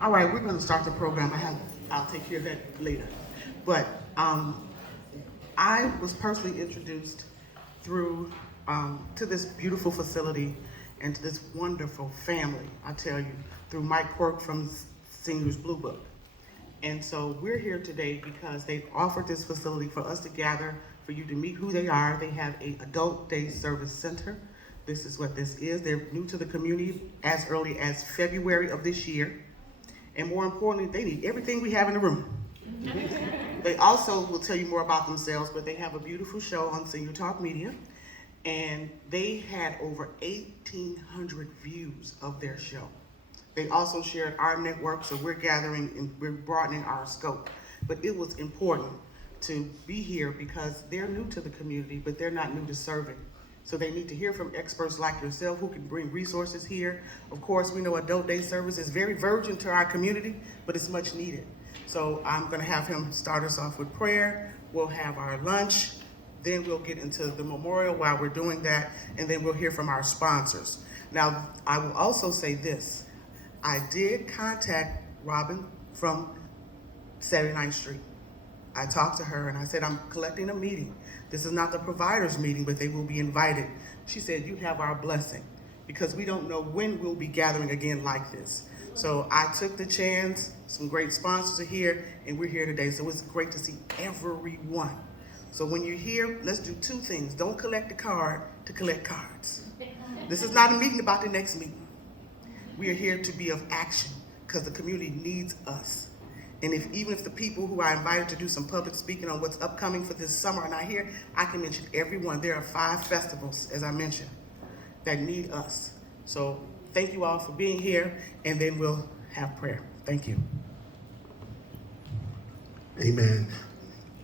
All right, we're going to start the program. I'll take care of that later. But I was personally introduced through to this beautiful facility and to this wonderful family, I tell you, through Mike Quirk from Seniors Blue Book. And so we're here today because they've offered this facility for us to gather, for you to meet who they are. They have an adult day service center. This is what this is. They're new to the community as early as February of this year. And more importantly, they need everything we have in the room. They also will tell you more about themselves, but they have a beautiful show on Senior Talk Media. And they had over 1,800 views of their show. They also shared our network, so we're gathering and we're broadening our scope. But it was important to be here because they're new to the community, but they're not new to serving. So they need to hear from experts like yourself who can bring resources here. Of course, we know adult day service is very virgin to our community, but it's much needed. So I'm gonna have him start us off with prayer. We'll have our lunch. Then we'll get into the memorial while we're doing that, and then we'll hear from our sponsors. Now, I will also say this. I did contact Robin from 79th Street. I talked to her and I said, I'm collecting a meeting. This is not the providers meeting, but they will be invited. She said, you have our blessing because we don't know when we'll be gathering again like this. So I took the chance, some great sponsors are here, and we're here today. So it's great to see everyone. So when you're here, let's do two things. Don't collect a card to collect cards. This is not a meeting about the next meeting. We are here to be of action because the community needs us. And even if the people who are invited to do some public speaking on what's upcoming for this summer are not here, I can mention everyone. There are 5 festivals, as I mentioned, that need us. So thank you all for being here, and then we'll have prayer. Thank you. Amen.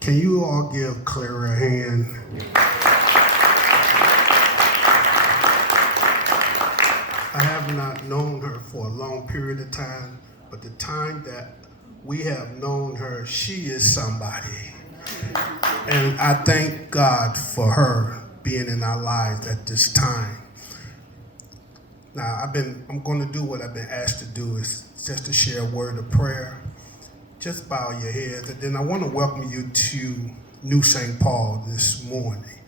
Can you all give Clara a hand? I have not known her for a long period of time, but the time that we have known her, she is somebody. And I thank God for her being in our lives at this time. Now, I'm going to do what I've been asked to do, is just to share a word of prayer. Just bow your heads, and then I want to welcome you to New St. Paul this morning.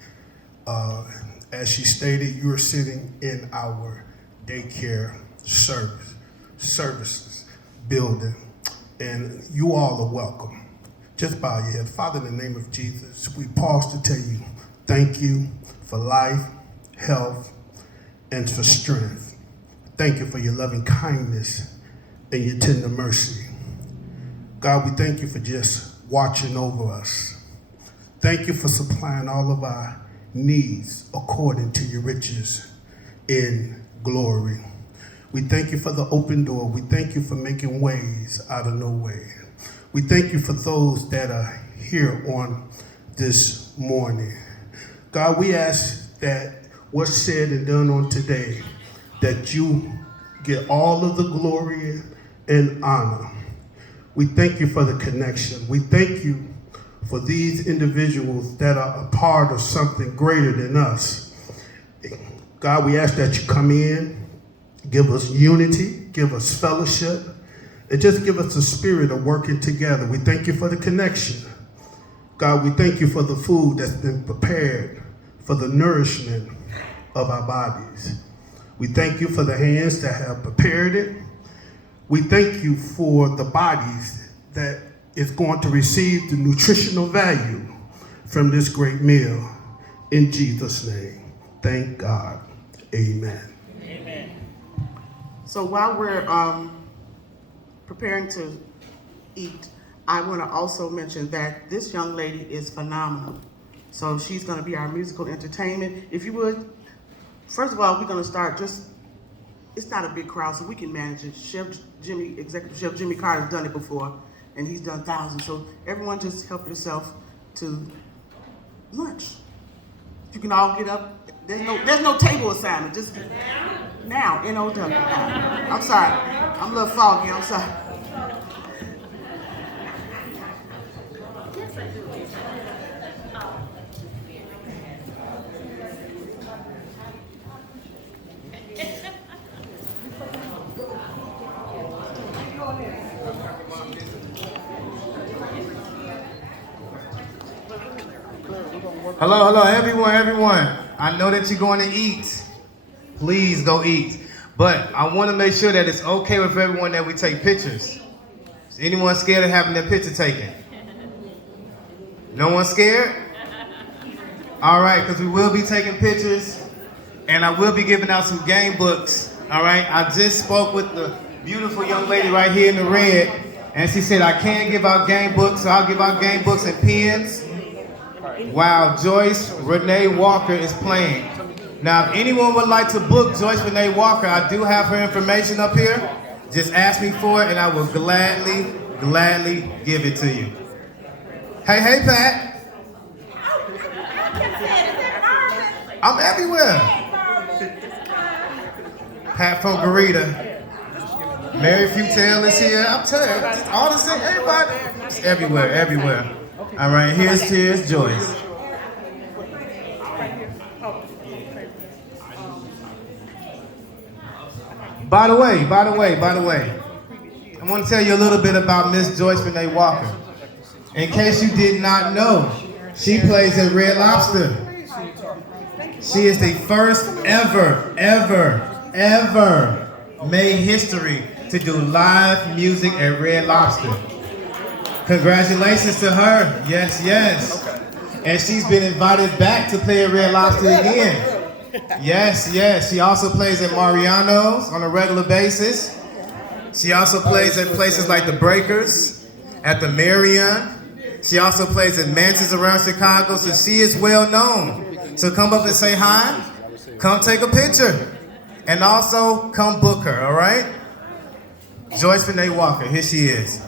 As she stated, you're sitting in our daycare services building, and you all are welcome. Just bow your head. Father, in the name of Jesus, we pause to tell you thank you for life, health, and for strength. Thank you for your loving kindness and your tender mercy. God, we thank you for just watching over us. Thank you for supplying all of our needs according to your riches in glory. We thank you for the open door. We thank you for making ways out of no way. We thank you for those that are here on this morning. God, we ask that what's said and done on today, that you get all of the glory and honor. We thank you for the connection. We thank you for these individuals that are a part of something greater than us. God, we ask that you come in, give us unity, give us fellowship, and just give us the spirit of working together. We thank you for the connection. God, we thank you for the food that's been prepared for the nourishment of our bodies. We thank you for the hands that have prepared it. We thank you for the bodies that is going to receive the nutritional value from this great meal. In Jesus' name, thank God. Amen. Amen. So while we're preparing to eat, I want to also mention that this young lady is phenomenal. So she's going to be our musical entertainment. If you would, first of all, we're going to start it's not a big crowd, so we can manage it. Executive Chef Jimmy Carter has done it before, and he's done thousands. So everyone just help yourself to lunch. You can all get up. There's no table assignment. Just now, N-O-W. I'm sorry. I'm a little foggy. I'm sorry. Hello, hello, everyone. I know that you're going to eat. Please go eat. But I want to make sure that it's okay with everyone that we take pictures. Is anyone scared of having their picture taken? No one scared? All right, because we will be taking pictures, and I will be giving out some game books. All right, I just spoke with the beautiful young lady right here in the red, and she said I can give out game books, so I'll give out game books and pens while Joyce Renee Walker is playing. Now, if anyone would like to book Joyce Renee Walker, I do have her information up here. Just ask me for it, and I will gladly give it to you. Hey, Pat. I'm everywhere. Pat from Garita. Mary Futel is here. I'm telling you, all the same, everybody. It's everywhere. All right, here's Joyce. By the way, I want to tell you a little bit about Miss Joyce Renee Walker. In case you did not know, she plays at Red Lobster. She is the first ever made history to do live music at Red Lobster. Congratulations to her. Yes. And she's been invited back to play at Red Lobster again. Yes. She also plays at Mariano's on a regular basis. She also plays at places like the Breakers, at the Marion. She also plays at mansions around Chicago, so she is well known. So come up and say hi, come take a picture, and also come book her, all right? Joyce Renee Walker, here she is.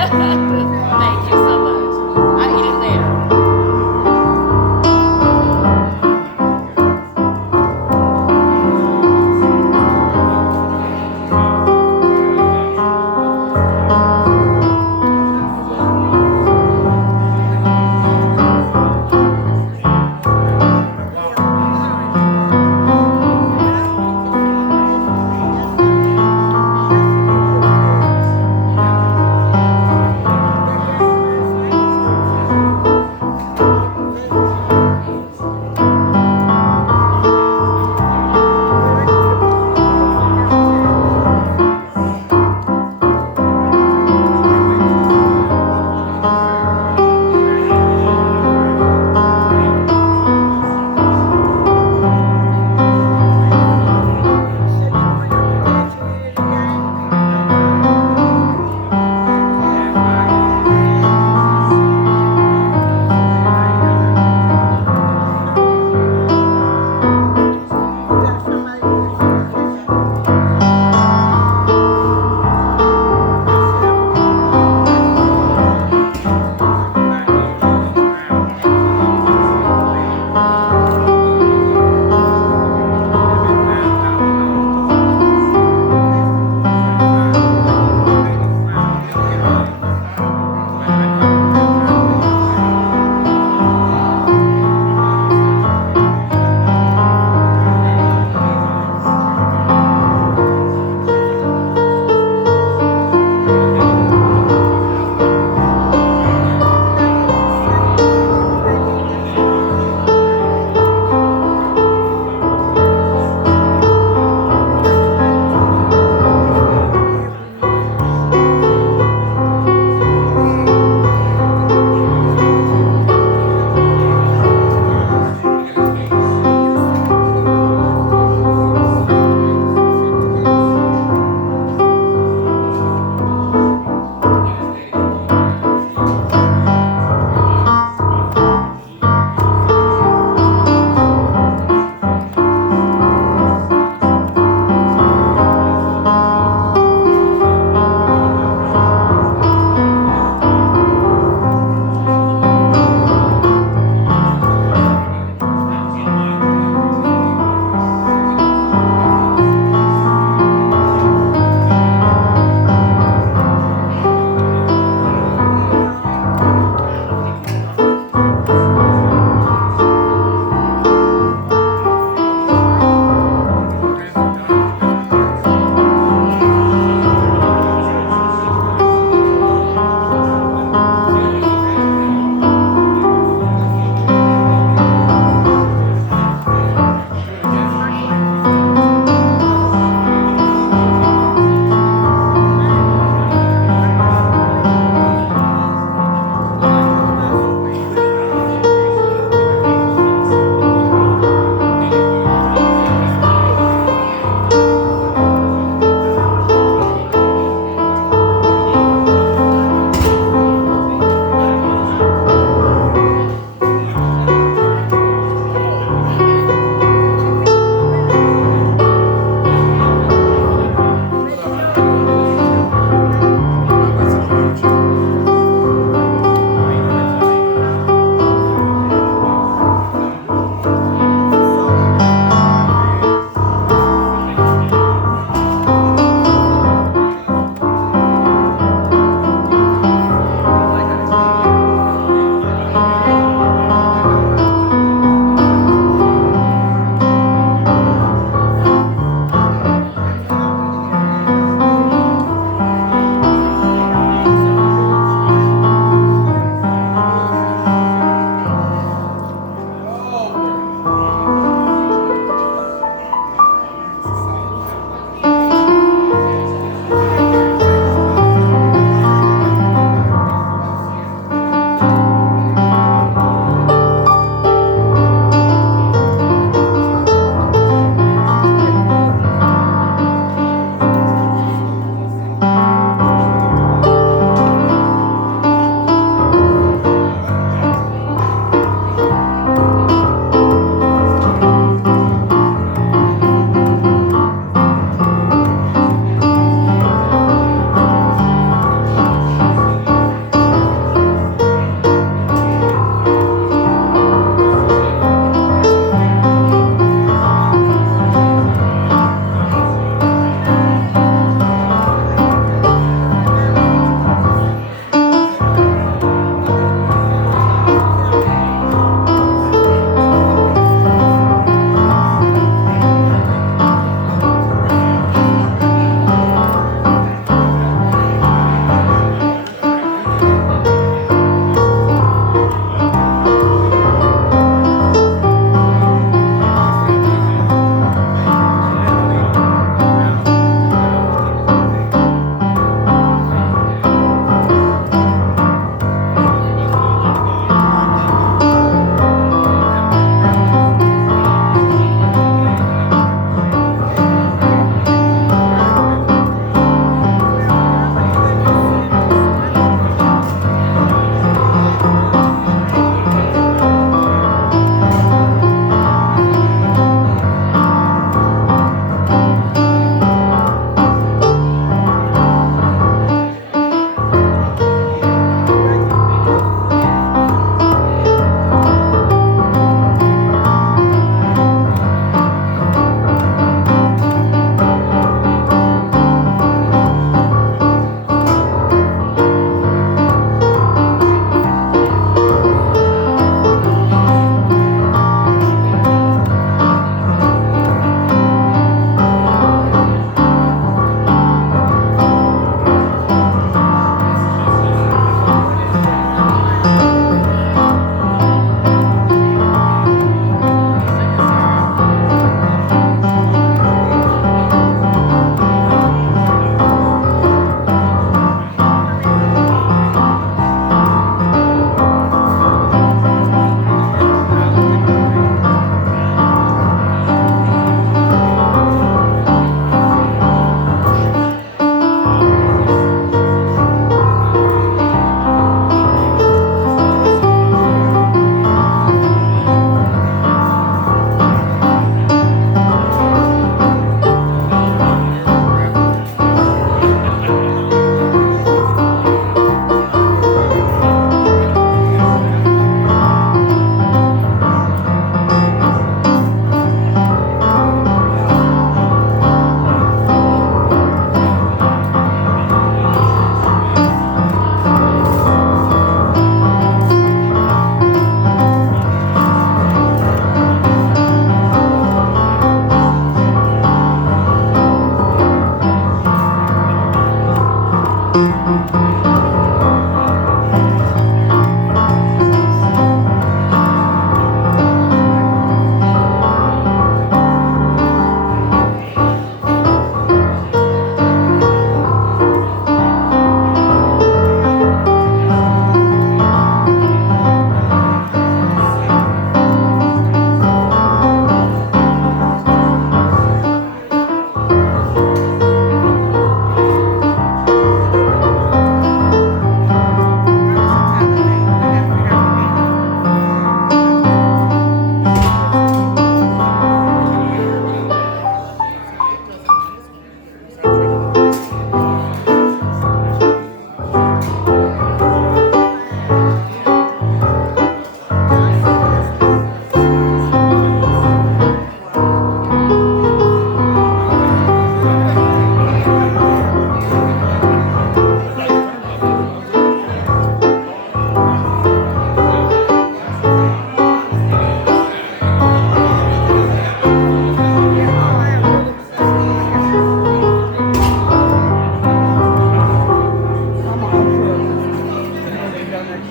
Thank you so much. I eat it later.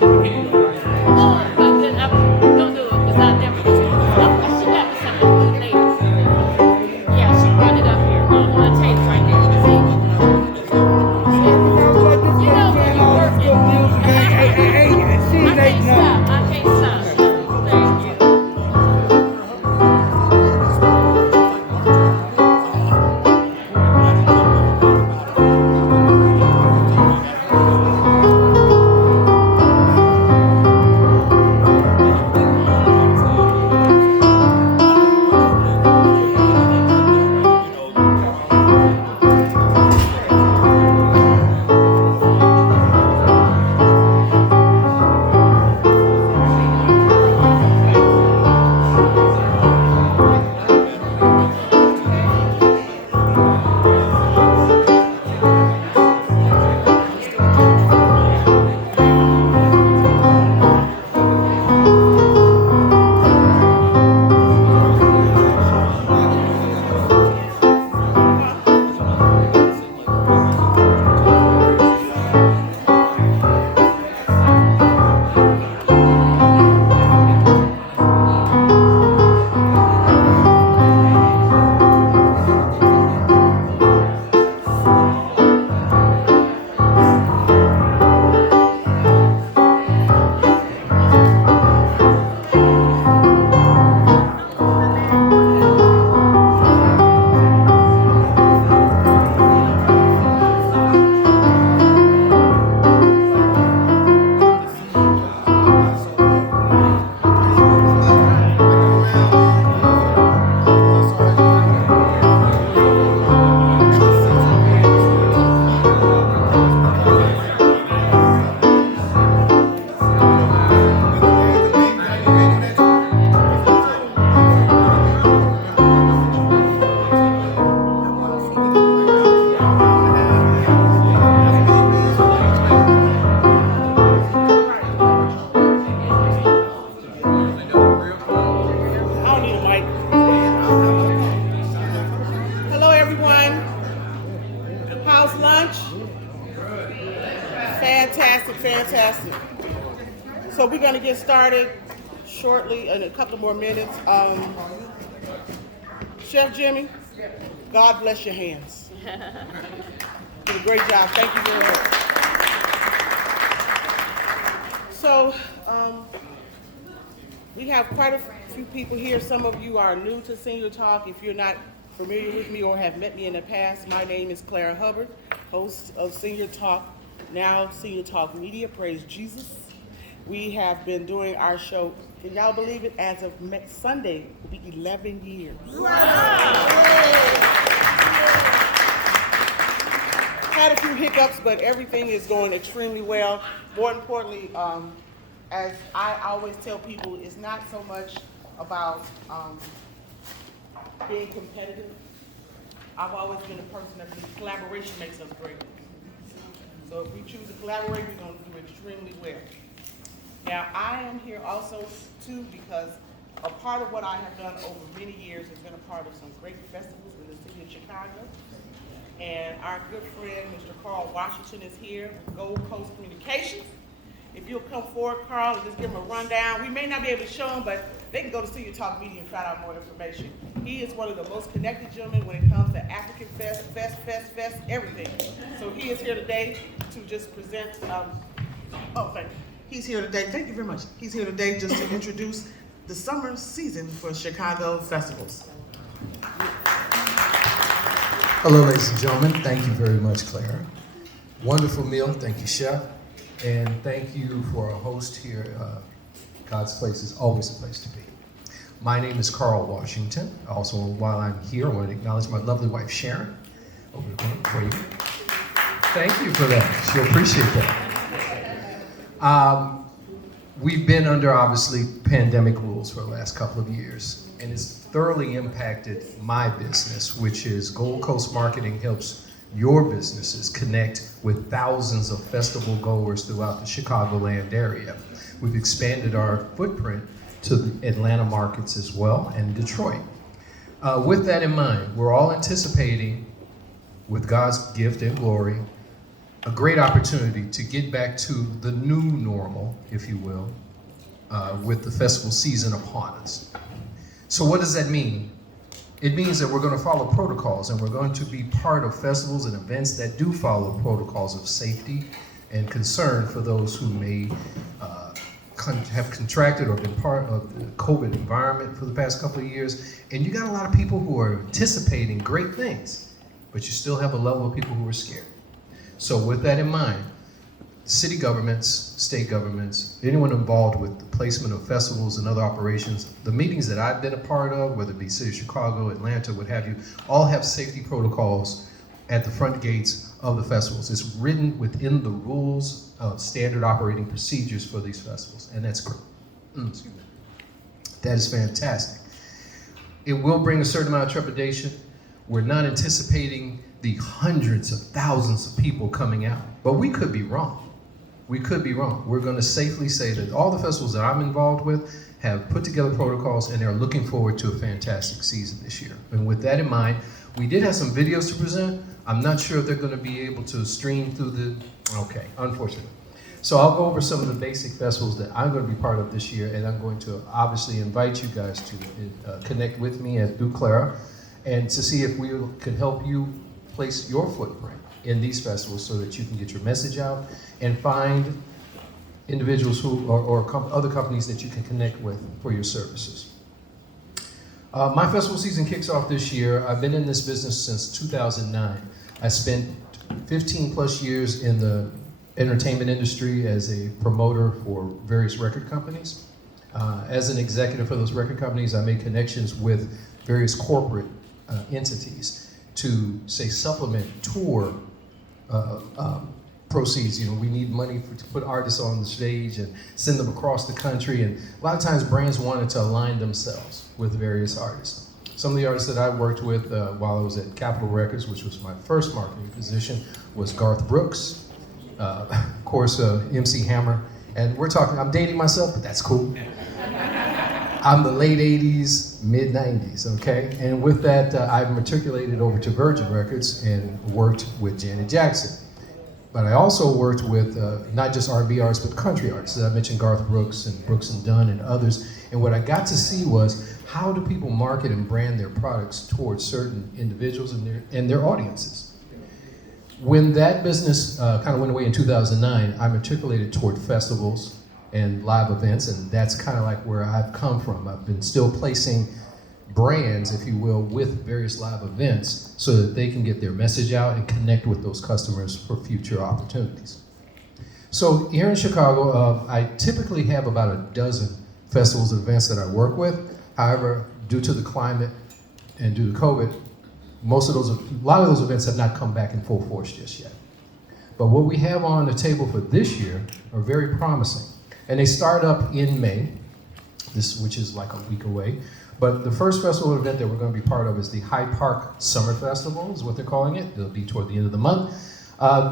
Oh, but then don't do it because I never. She got me something later. Yeah, she brought it up here on the tape right there. You know when you're working. I can't stop. I can't stop. Thank you. I don't need a mic. Hello, everyone. How's lunch? Fantastic, fantastic. So we're going to get started shortly in a couple more minutes. Chef Jimmy, God bless your hands. Did a great job. Thank you very much. So, we have quite a few people here. Some of you are new to Senior Talk. If you're not familiar with me or have met me in the past, my name is Clara Hubbard, host of Senior Talk, now Senior Talk Media. Praise Jesus. We have been doing our show, can y'all believe it, as of next Sunday, will be 11 years. Had a few hiccups, but everything is going extremely well. More importantly, as I always tell people, it's not so much about being competitive. I've always been a person that believes collaboration makes us great. So if we choose to collaborate, we're going to do extremely well. Now, I am here also too because a part of what I have done over many years has been a part of some great festivals in the city of Chicago. And our good friend, Mr. Carl Washington, is here with Gold Coast Communications. If you'll come forward, Carl, and just give him a rundown. We may not be able to show him, but they can go to Senior Talk Media and find out more information. He is one of the most connected gentlemen when it comes to African Fest, everything. So he is here today to just present, thank you. He's here today, thank you very much. He's here today just to introduce the summer season for Chicago festivals. Hello, ladies and gentlemen. Thank you very much, Clara. Wonderful meal. Thank you, Chef. And thank you for a host here. God's Place is always a place to be. My name is Carl Washington. Also, while I'm here, I want to acknowledge my lovely wife, Sharon, over the corner for you. Thank you for that. She'll appreciate that. We've been under, obviously, pandemic rules for the last couple of years, and it's thoroughly impacted my business, which is Gold Coast Marketing helps your businesses connect with thousands of festival goers throughout the Chicagoland area. We've expanded our footprint to the Atlanta markets as well and Detroit. With that in mind, we're all anticipating, with God's gift and glory, a great opportunity to get back to the new normal, if you will, with the festival season upon us. So what does that mean? It means that we're going to follow protocols, and we're going to be part of festivals and events that do follow protocols of safety and concern for those who may have contracted or been part of the COVID environment for the past couple of years. And you got a lot of people who are anticipating great things, but you still have a level of people who are scared. So with that in mind, city governments, state governments, anyone involved with the placement of festivals and other operations, the meetings that I've been a part of, whether it be City of Chicago, Atlanta, what have you, all have safety protocols at the front gates of the festivals. It's written within the rules of standard operating procedures for these festivals, and that's great. Excuse me. That is fantastic. It will bring a certain amount of trepidation. We're not anticipating the hundreds of thousands of people coming out, but we could be wrong. We could be wrong. We're going to safely say that all the festivals that I'm involved with have put together protocols, and they're looking forward to a fantastic season this year. And with that in mind, we did have some videos to present. I'm not sure if they're going to be able to stream through the, okay, unfortunately. So I'll go over some of the basic festivals that I'm going to be part of this year, and I'm going to obviously invite you guys to connect with me at Duke Clara and to see if we can help you place your footprint in these festivals so that you can get your message out and find individuals who or other companies that you can connect with for your services. My festival season kicks off this year. I've been in this business since 2009. I spent 15 plus years in the entertainment industry as a promoter for various record companies. As an executive for those record companies, I made connections with various corporate entities to, say, supplement tour proceeds. You know, we need money to put artists on the stage and send them across the country. And a lot of times brands wanted to align themselves with various artists. Some of the artists that I worked with while I was at Capitol Records, which was my first marketing position, was Garth Brooks, of course, MC Hammer. And we're talking, I'm dating myself, but that's cool. I'm the late 80s, mid 90s, okay? And with that, I've matriculated over to Virgin Records and worked with Janet Jackson. But I also worked with not just R&B artists, but country artists. As I mentioned, Garth Brooks and Brooks and Dunn and others. And what I got to see was, how do people market and brand their products towards certain individuals and their audiences? When that business kind of went away in 2009, I matriculated toward festivals and live events, and that's kind of like where I've come from. I've been still placing brands, if you will, with various live events so that they can get their message out and connect with those customers for future opportunities. So here in Chicago, I typically have about a dozen festivals and events that I work with. However, due to the climate and due to COVID, a lot of those events have not come back in full force just yet. But what we have on the table for this year are very promising. And they start up in May, which is like a week away. But the first festival event that we're going to be part of is the Hyde Park Summer Festival, is what they're calling it. It'll be toward the end of the month.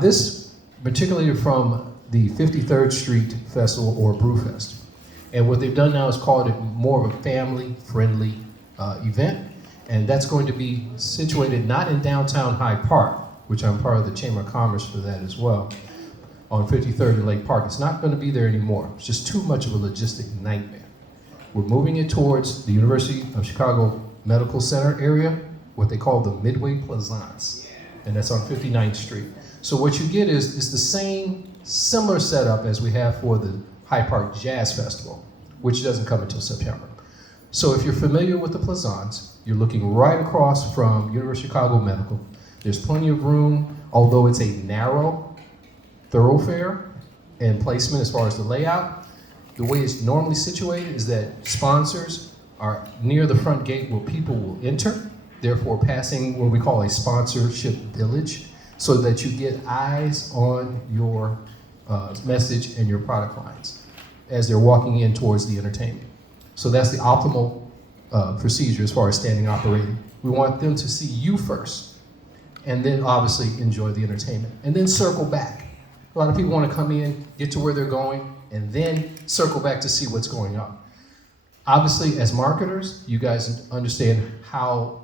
This particularly from the 53rd Street Festival, or Brewfest. And what they've done now is called it more of a family-friendly event. And that's going to be situated not in downtown Hyde Park, which I'm part of the Chamber of Commerce for that as well, on 53rd and Lake Park. It's not going to be there anymore. It's just too much of a logistic nightmare. We're moving it towards the University of Chicago Medical Center area, what they call the Midway Plaisance, and that's on 59th Street. So what you get is the same, similar setup as we have for the Hyde Park Jazz Festival, which doesn't come until September. So if you're familiar with the Plaisance, you're looking right across from University of Chicago Medical. There's plenty of room, although it's a narrow thoroughfare and placement as far as the layout. The way it's normally situated is that sponsors are near the front gate where people will enter, therefore passing what we call a sponsorship village, so that you get eyes on your message and your product lines as they're walking in towards the entertainment. So that's the optimal procedure as far as standing operating. We want them to see you first, and then obviously enjoy the entertainment, and then circle back. A lot of people want to come in, get to where they're going, and then circle back to see what's going on. Obviously, as marketers, you guys understand how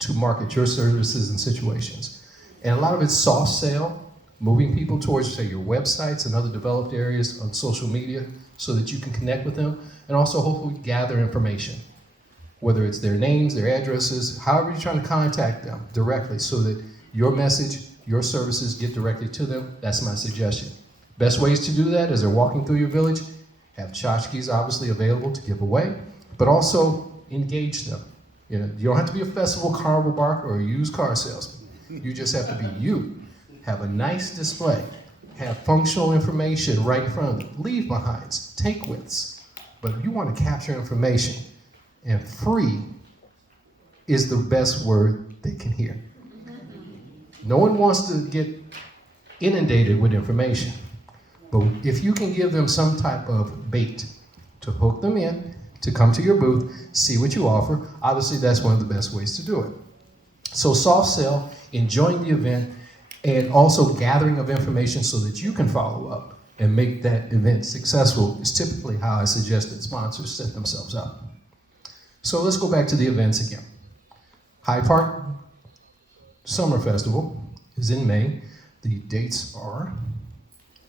to market your services and situations. And a lot of it's soft sale, moving people towards, say, your websites and other developed areas on social media so that you can connect with them, and also hopefully gather information, whether it's their names, their addresses, however you're trying to contact them directly so that your message, your services get directly to them. That's my suggestion. Best ways to do that as they're walking through your village, have tchotchkes obviously available to give away, but also engage them. You know, you don't have to be a festival carnival barker or a used car salesman. You just have to be you. Have a nice display. Have functional information right in front of them. Leave behinds, take withs. But you want to capture information, and free is the best word they can hear. No one wants to get inundated with information. But if you can give them some type of bait to hook them in, to come to your booth, see what you offer, obviously that's one of the best ways to do it. So soft sell, enjoying the event, and also gathering of information so that you can follow up and make that event successful is typically how I suggest that sponsors set themselves up. So let's go back to the events again. Hyde Park Summer Festival is in May. The dates are,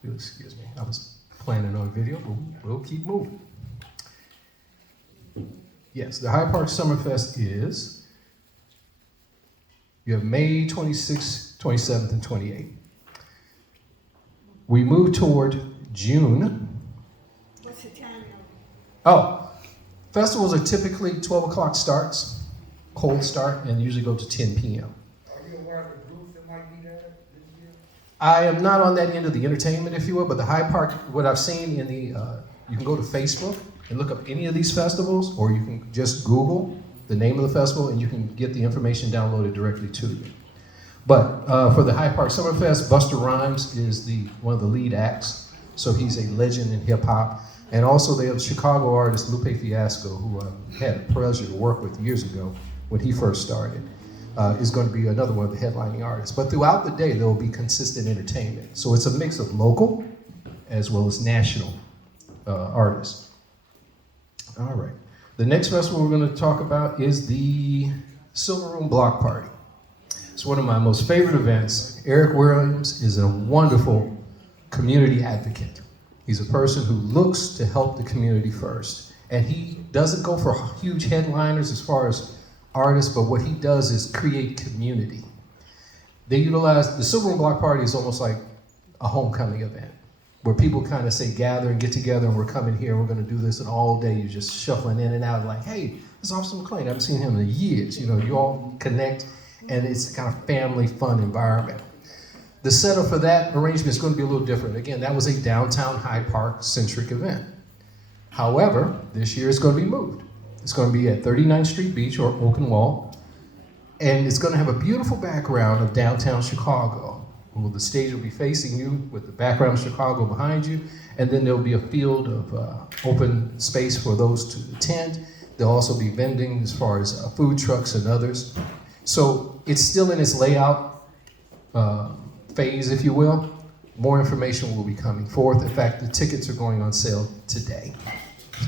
excuse me, I was planning on a video, but we'll keep moving. Yes, the Hyde Park Summer Fest is, you have May 26th, 27th, and 28th. We move toward June. What's the time? Oh, festivals are typically 12 o'clock starts, cold start, and usually go to 10 p.m. Are you aware of the groups that might be there this year? I am not on that end of the entertainment, if you will, but the Hyde Park, what I've seen in the, you can go to Facebook and look up any of these festivals, or you can just Google the name of the festival and you can get the information downloaded directly to you. But for the Hyde Park Summer Fest, Busta Rhymes is one of the lead acts, so he's a legend in hip hop. And also they have Chicago artist Lupe Fiasco, who I had the pleasure to work with years ago when he first started, is going to be another one of the headlining artists. But throughout the day, there will be consistent entertainment. So it's a mix of local as well as national artists. All right. The next festival we're going to talk about is the Silver Room Block Party. It's one of my most favorite events. Eric Williams is a wonderful community advocate. He's a person who looks to help the community first. And he doesn't go for huge headliners as far as artists, but what he does is create community. They utilize, the Silver Room Block Party is almost like a homecoming event, where people kind of say gather and get together and we're coming here, we're gonna do this, and all day you're just shuffling in and out like, hey, this is Officer McClain, I haven't seen him in years. You know, you all connect and it's a kind of family fun environment. The setup for that arrangement is going to be a little different. Again, that was a downtown Hyde Park centric event. However, this year it's going to be moved. It's going to be at 39th Street Beach or Oakenwall, and it's going to have a beautiful background of downtown Chicago. Well, the stage will be facing you with the background of Chicago behind you, and then there'll be a field of open space for those to attend. There'll also be vending as far as food trucks and others. So it's still in its layout phase, if you will. More information will be coming forth. In fact, the tickets are going on sale today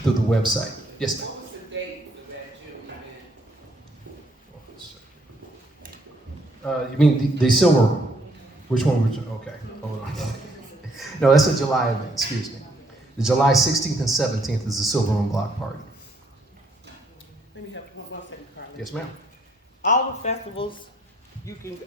through the website. Yes, ma'am. What was the date of that event? You mean the silver room? Which one? Okay, hold on. No, that's a July event, excuse me. The July 16th and 17th is the Silver Room Block Party. Let me have one second, Carly. Yes, ma'am. All the festivals,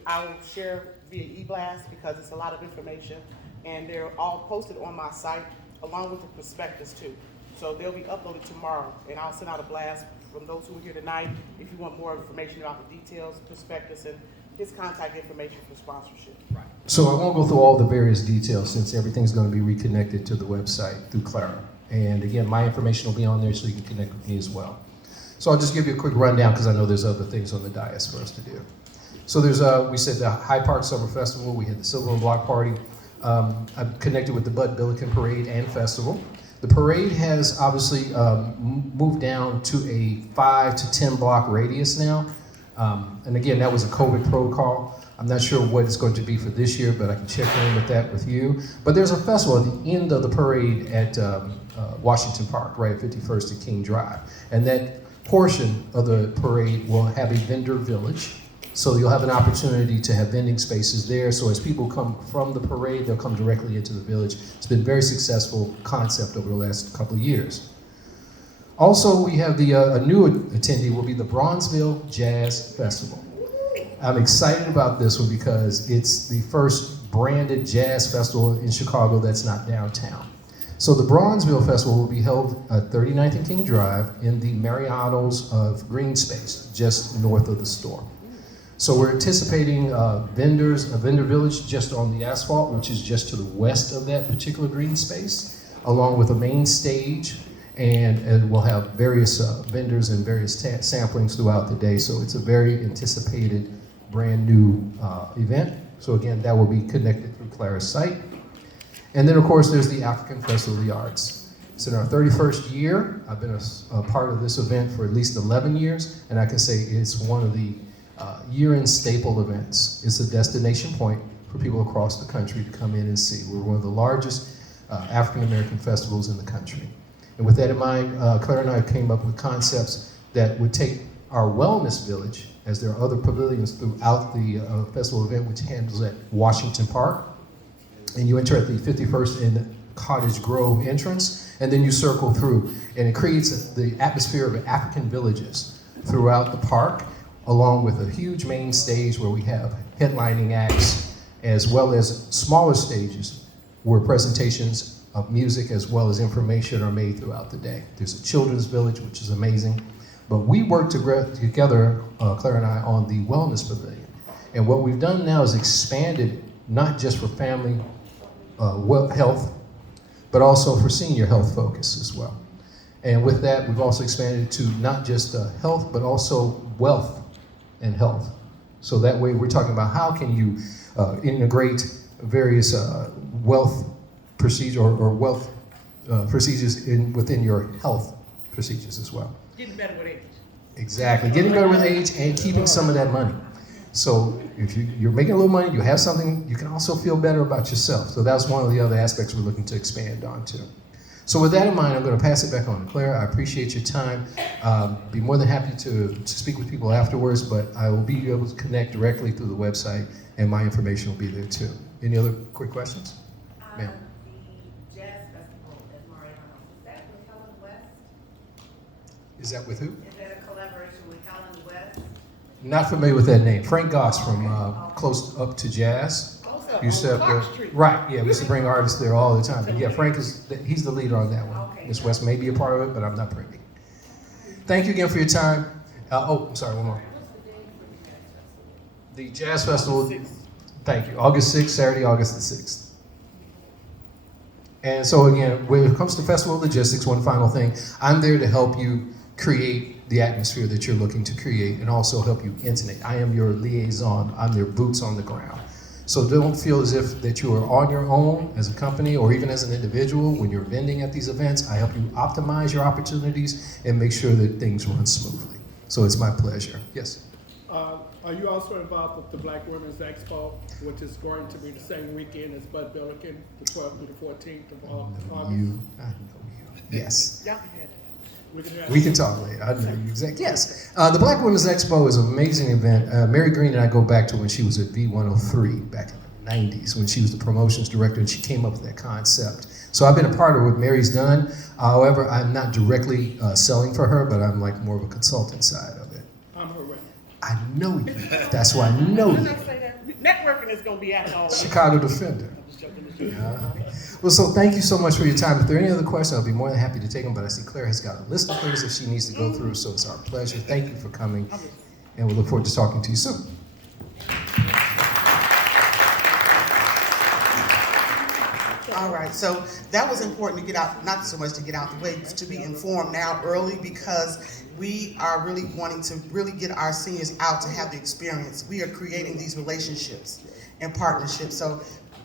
I will share via e-blast because it's a lot of information, and they're all posted on my site along with the prospectus too. So they'll be uploaded tomorrow, and I'll send out a blast from those who are here tonight if you want more information about the details, prospectus, and his contact information for sponsorship. Right. So I won't go through all the various details since everything's going to be reconnected to the website through Clara. And again, my information will be on there so you can connect with me as well. So I'll just give you a quick rundown because I know there's other things on the dais for us to do. So there's, we said the Hyde Park Summer Festival, we had the Silver Room Block Party. I've connected with the Bud Billiken Parade and Festival. The parade has obviously moved down to a 5 to 10 block radius now. And again, that was a COVID protocol. I'm not sure what it's going to be for this year, but I can check in with that with you. But there's a festival at the end of the parade at Washington Park, right at 51st and King Drive. And that portion of the parade will have a vendor village So you'll have an opportunity to have vending spaces there. So as people come from the parade, they'll come directly into the village. It's been a very successful concept over the last couple of years. Also, we have a new attendee will be the Bronzeville Jazz Festival. I'm excited about this one because it's the first branded jazz festival in Chicago that's not downtown. So the Bronzeville Festival will be held at 39th and King Drive in the Mariano's of Green Space, just north of the store. So we're anticipating a vendor village just on the asphalt, which is just to the west of that particular green space, along with a main stage, and we'll have various vendors and various samplings throughout the day. So it's a very anticipated brand new event. So again, that will be connected through Clara's site. And then of course there's the African Festival of the Arts. It's in our 31st year. I've been a part of this event for at least 11 years, and I can say it's one of the year-end staple events. It's a destination point for people across the country to come in and see. We're one of the largest African American festivals in the country. And with that in mind, Clara and I came up with concepts that would take our wellness village, as there are other pavilions throughout the festival event, which handles at Washington Park. And you enter at the 51st and Cottage Grove entrance, and then you circle through. And it creates the atmosphere of African villages throughout the park, along with a huge main stage where we have headlining acts, as well as smaller stages where presentations of music as well as information are made throughout the day. There's a children's village, which is amazing. But we work together, Clara and I, on the Wellness Pavilion. And what we've done now is expanded not just for family health, but also for senior health focus as well. And with that, we've also expanded to not just health, but also wealth and health. So that way we're talking about how can you integrate various wealth procedure or wealth procedures within your health procedures as well. Getting better with age. Exactly, getting better with age and keeping some of that money. So if you're making a little money, you have something, you can also feel better about yourself. So that's one of the other aspects we're looking to expand on too. So with that in mind, I'm going to pass it back on to Claire. I appreciate your time. Be more than happy to speak with people afterwards, but I will be able to connect directly through the website, and my information will be there too. Any other quick questions? Ma'am. The Jazz Festival at Mariano's, is that with Helen West? Is that with who? Is that a collaboration with Helen West? Not familiar with that name. Frank Goss from Close Up to Jazz. Used to have right, yeah, we used to bring artists there all the time. But yeah, Frank he's the leader on that one. Okay. Miss West may be a part of it, but I'm not privy. Thank you again for your time. I'm sorry, one more. The Jazz Festival, thank you, August 6th, Saturday, August the 6th. And so again, when it comes to festival logistics, one final thing, I'm there to help you create the atmosphere that you're looking to create and also help you intonate. I am your liaison, I'm your boots on the ground. So don't feel as if that you are on your own as a company or even as an individual when you're vending at these events. I help you optimize your opportunities and make sure that things run smoothly. So it's my pleasure. Yes? Are you also involved with the Black Women's Expo, which is going to be the same weekend as Bud Billiken, the 12th through the 14th of August? I know you. Yes. Y'all can have that. We can talk later. I know you exactly. Yes. The Black Women's Expo is an amazing event. Mary Green and I go back to when she was at V103 back in the 90s, when she was the promotions director, and she came up with that concept. So I've been a part of what Mary's done. However, I'm not directly selling for her, but I'm like more of a consultant side of it. I'm her rep. I know you. That's why I know you. Networking is going to be at all. Chicago Defender. Well, so thank you so much for your time. If there are any other questions, I'll be more than happy to take them, but I see Claire has got a list of things that she needs to go through, so it's our pleasure. Thank you for coming, and we look forward to talking to you soon. All right, so that was important to get out, not so much to get out the way, to be informed now early, because we are really wanting to really get our seniors out to have the experience. We are creating these relationships and partnerships. So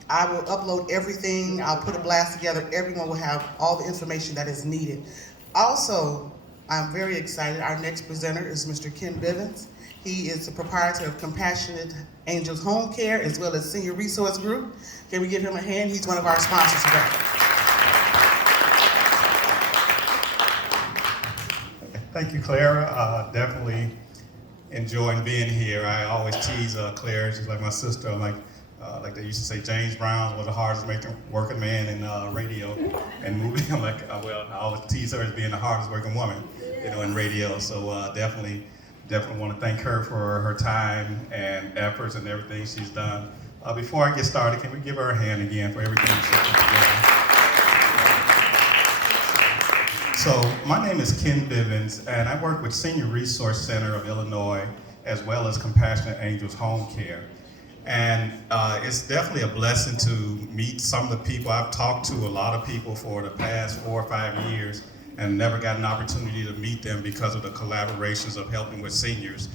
I will upload everything, I'll put a blast together, everyone will have all the information that is needed. Also, I'm very excited, our next presenter is Mr. Ken Bivens. He is the proprietor of Compassionate Angels Home Care as well as Senior Resource Group. Can we give him a hand? He's one of our sponsors today. Thank you, Clara. Definitely enjoying being here. I always tease Claire, she's like my sister. I'm like they used to say, James Brown was the hardest working man in radio and movie. I'm like, well, I always tease her as being the hardest working woman, in radio. So definitely want to thank her for her time and efforts and everything she's done. Before I get started, can we give her a hand again for everything she's put together? So my name is Ken Bivens, and I work with Senior Resource Center of Illinois, as well as Compassionate Angels Home Care. And it's definitely a blessing to meet some of the people. I've talked to a lot of people for the past 4 or 5 years and never got an opportunity to meet them because of the collaborations of helping with seniors.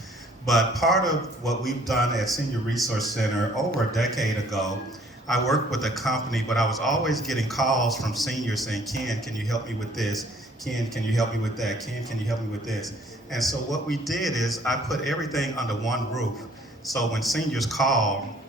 But part of what we've done at Senior Resource Center over a decade ago, I worked with a company, but I was always getting calls from seniors saying, Ken, can you help me with this? Ken, can you help me with that? Ken, can you help me with this? And so what we did is I put everything under one roof. So when seniors call,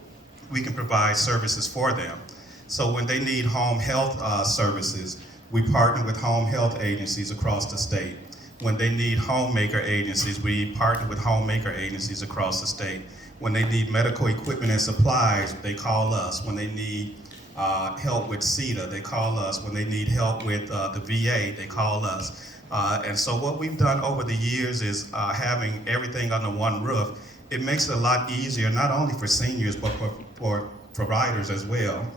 we can provide services for them. So when they need home health services, we partner with home health agencies across the state. When they need homemaker agencies, we partner with homemaker agencies across the state. When they need medical equipment and supplies, they call us. When they need help with CETA, they call us. When they need help with the VA, they call us. And so what we've done over the years is having everything under one roof. It makes it a lot easier, not only for seniors, but for providers as well.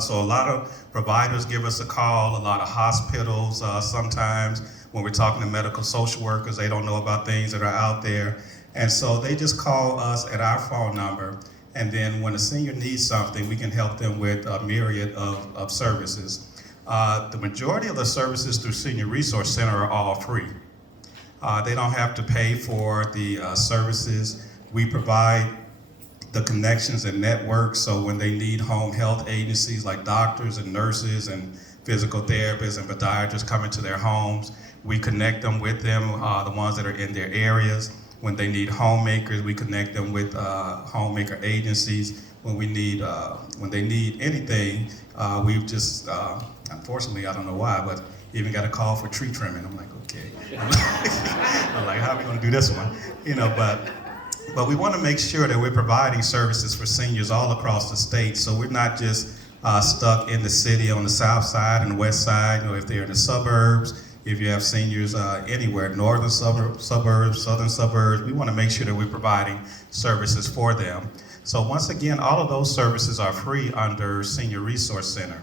So a lot of providers give us a call, a lot of hospitals sometimes when we're talking to medical social workers, they don't know about things that are out there. And so they just call us at our phone number. And then when a senior needs something, we can help them with a myriad of services. The majority of the services through Senior Resource Center are all free. They don't have to pay for the services. We provide the connections and networks, so when they need home health agencies like doctors and nurses and physical therapists and podiatrists coming to their homes, we connect them with them, the ones that are in their areas. When they need homemakers, we connect them with homemaker agencies. When they need anything, we've just, unfortunately, I don't know why, but even got a call for tree trimming. I'm like, okay. I'm like, how are we gonna do this one? But we want to make sure that we're providing services for seniors all across the state, so we're not just stuck in the city on the south side and the west side, if they're in the suburbs, if you have seniors anywhere, northern suburbs, southern suburbs, we want to make sure that we're providing services for them. So once again, all of those services are free under Senior Resource Center.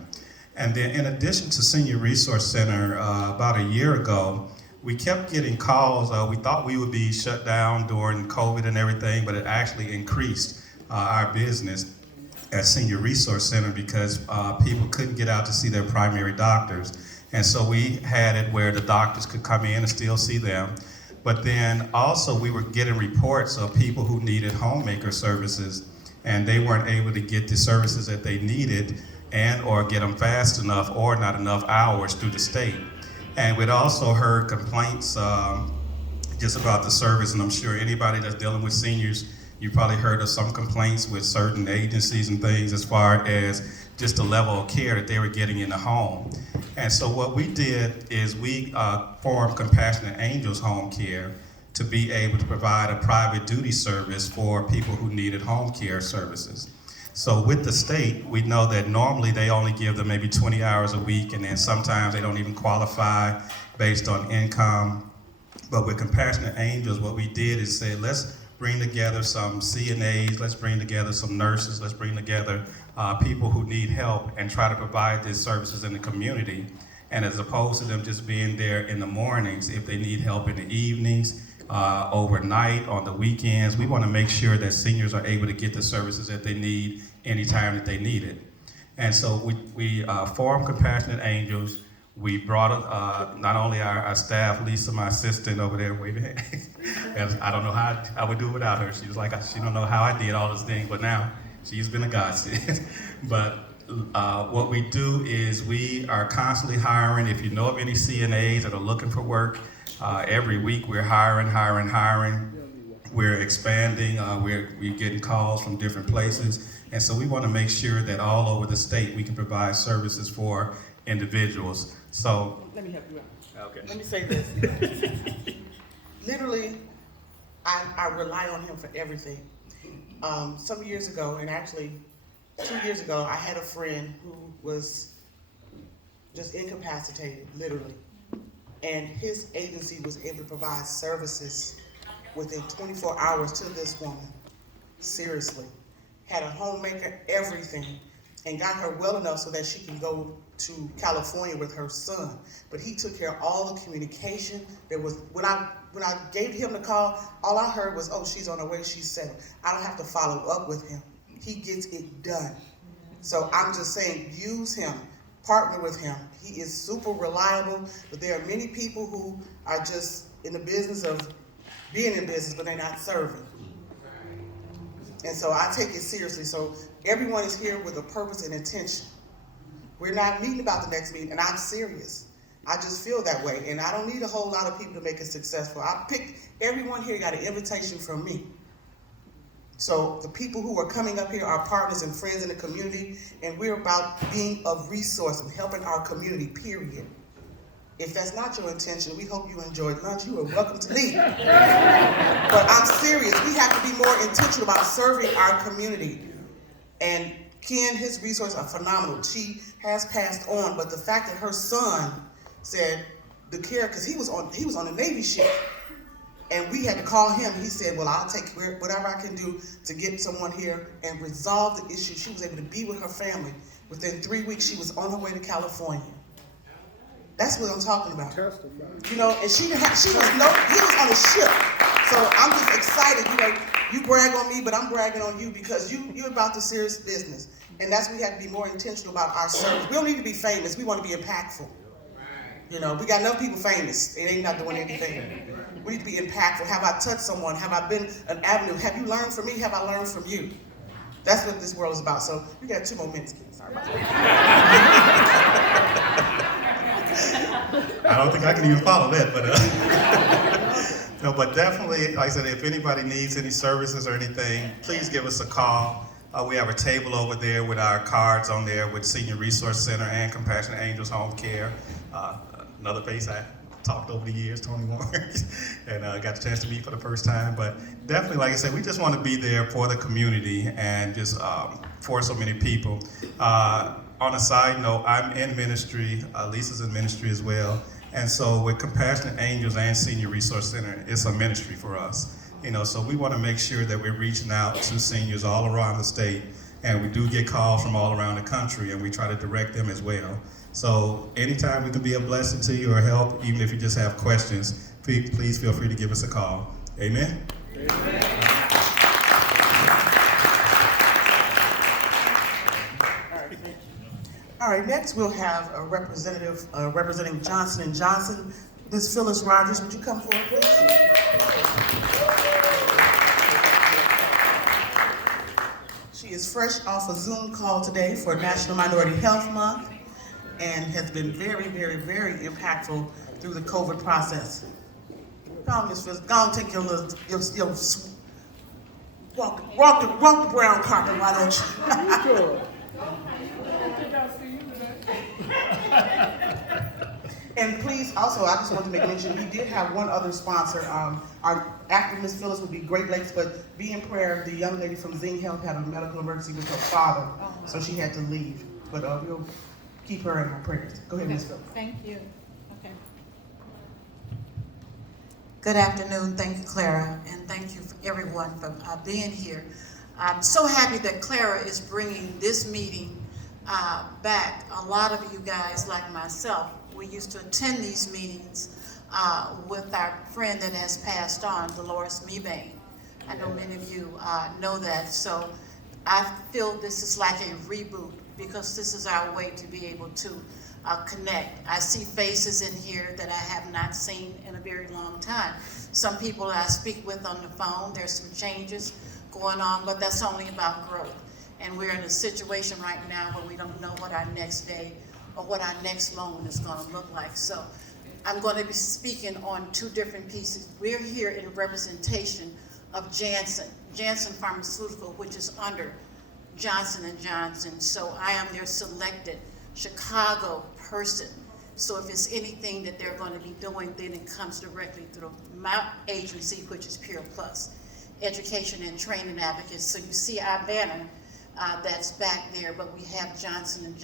And then in addition to Senior Resource Center, about a year ago, we kept getting calls. We thought we would be shut down during COVID and everything, but it actually increased our business at Senior Resource Center because people couldn't get out to see their primary doctors. And so we had it where the doctors could come in and still see them. But then also we were getting reports of people who needed homemaker services and they weren't able to get the services that they needed and or get them fast enough or not enough hours through the state. And we'd also heard complaints just about the service, and I'm sure anybody that's dealing with seniors, you probably heard of some complaints with certain agencies and things as far as just the level of care that they were getting in the home. And so what we did is we formed Compassionate Angels Home Care to be able to provide a private duty service for people who needed home care services. So with the state, we know that normally they only give them maybe 20 hours a week, and then sometimes they don't even qualify based on income. But with Compassionate Angels, what we did is say, let's bring together some CNAs, let's bring together some nurses, let's bring together people who need help and try to provide these services in the community. And as opposed to them just being there in the mornings, if they need help in the evenings, overnight, on the weekends, we want to make sure that seniors are able to get the services that they need anytime that they need it. And so we formed Compassionate Angels. We brought not only our staff, Lisa, my assistant over there, waving. I don't know how I would do it without her. She was like, she don't know how I did all those things, but now she's been a godsend. But what we do is we are constantly hiring. If you know of any CNAs that are looking for work, every week we're hiring. We're expanding. We're getting calls from different places. And so we want to make sure that all over the state we can provide services for individuals. So Let me help you out. okay. Let me say this. Literally, I rely on him for everything. Some years ago, and actually 2 years ago, I had a friend who was just incapacitated, literally. And his agency was able to provide services within 24 hours to this woman. Seriously. Had a homemaker, everything, and got her well enough so that she can go to California with her son. But he took care of all the communication. There was, when I gave him the call, all I heard was, oh, she's on her way, she's settled. I don't have to follow up with him. He gets it done. So I'm just saying, use him, partner with him. He is super reliable, but there are many people who are just in the business of being in business, but they're not serving. And so I take it seriously. So everyone is here with a purpose and intention. We're not meeting about the next meeting, and I'm serious. I just feel that way, and I don't need a whole lot of people to make it successful. I picked, everyone here got an invitation from me. So the people who are coming up here are partners and friends in the community, and we're about being of resource and helping our community, period. If that's not your intention, we hope you enjoyed lunch. You are welcome to leave. But I'm serious. We have to be more intentional about serving our community. And Ken, his resources are phenomenal. She has passed on, but the fact that her son said the care, because he was on the Navy ship, and we had to call him. He said, well, I'll take whatever I can do to get someone here and resolve the issue. She was able to be with her family. Within 3 weeks, she was on her way to California. That's what I'm talking about. Testify. You know, and he was on a ship. So I'm just excited. You know, you brag on me, but I'm bragging on you because you're about the serious business. And that's why we have to be more intentional about our service. We don't need to be famous. We want to be impactful. You know, we got enough people famous. It ain't not doing anything. We need to be impactful. Have I touched someone? Have I been an avenue? Have you learned from me? Have I learned from you? That's what this world is about. So you got 2 more minutes, Ken. Sorry about that. I don't think I can even follow that, but no, but definitely, like I said, if anybody needs any services or anything, please give us a call. We have a table over there with our cards on there with Senior Resource Center and Compassionate Angels Home Care. Another face I talked over the years, Tony Warren, and got the chance to meet for the first time. But definitely, like I said, we just want to be there for the community and just for so many people. On a side note, I'm in ministry, Lisa's in ministry as well. And so with Compassionate Angels and Senior Resource Center, it's a ministry for us. You know, so we want to make sure that we're reaching out to seniors all around the state, and we do get calls from all around the country, and we try to direct them as well. So anytime we can be a blessing to you or help, even if you just have questions, please feel free to give us a call. Amen? Amen. All right, next we'll have a representative representing Johnson & Johnson. Ms. Phyllis Rogers, would you come forward, please? She is fresh off a Zoom call today for National Minority Health Month and has been very, very, very impactful through the COVID process. Go on, Ms. Phyllis, go on, take your little, walk the brown carpet, why don't you? Sure. And please, also, I just want to make mention, we did have one other sponsor. After Ms. Phyllis would be Great Lakes, but be in prayer, the young lady from Zing Health had a medical emergency with her father, so she had to leave. But we'll keep her in our prayers. Go ahead, Ms. Phyllis. Thank you. Okay. Good afternoon. Thank you, Clara, and thank you for everyone for being here. I'm so happy that Clara is bringing this meeting back. A lot of you guys, like myself, we used to attend these meetings with our friend that has passed on, Dolores Mebane. I know many of you know that, so I feel this is like a reboot because this is our way to be able to connect. I see faces in here that I have not seen in a very long time. Some people I speak with on the phone, there's some changes going on, but that's only about growth. And we're in a situation right now where we don't know what our next day or what our next moment is going to look like. So I'm going to be speaking on 2 different pieces. We're here in representation of Janssen Pharmaceutical, which is under Johnson & Johnson. So I am their selected Chicago person So if it's anything that they're going to be doing, then it comes directly through my agency, which is Pure Plus, Education and Training Advocates. So you see our banner that's back there, but we have Janssen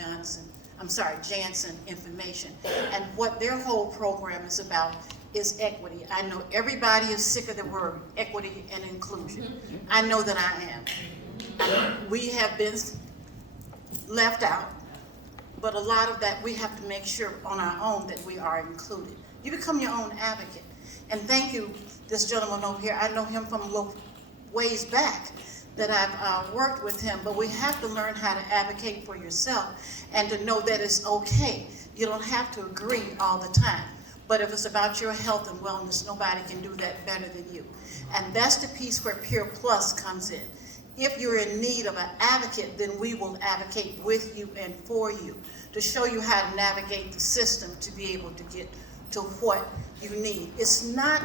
Information. And what their whole program is about is equity. I know everybody is sick of the word equity and inclusion. I know that I am. We have been left out, but a lot of that we have to make sure on our own that we are included. You become your own advocate. And thank you, this gentleman over here. I know him from a little ways back that I've worked with him, but we have to learn how to advocate for yourself and to know that it's okay. You don't have to agree all the time. But if it's about your health and wellness, nobody can do that better than you. And that's the piece where Pure Plus comes in. If you're in need of an advocate, then we will advocate with you and for you to show you how to navigate the system to be able to get to what you need. It's not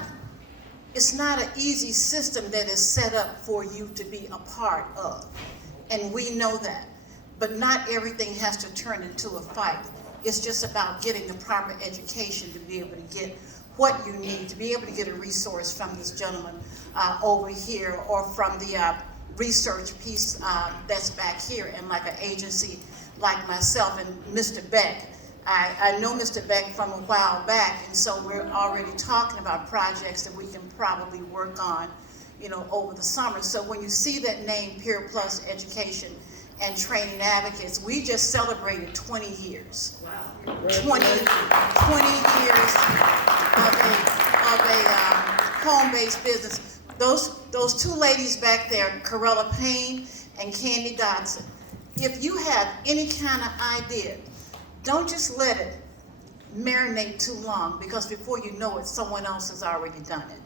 an easy system that is set up for you to be a part of. And we know that. But not everything has to turn into a fight. It's just about getting the proper education to be able to get what you need, to be able to get a resource from this gentleman over here, or from the research piece that's back here, and like an agency like myself and Mr. Beck. I know Mr. Beck from a while back, and so we're already talking about projects that we can probably work on, over the summer. So when you see that name, Pure Plus Education and Training Advocates, we just celebrated 20 years. Wow. 20 years of a home-based business. Those two ladies back there, Corella Payne and Candy Dodson, if you have any kind of idea, don't just let it marinate too long, because before you know it, someone else has already done it.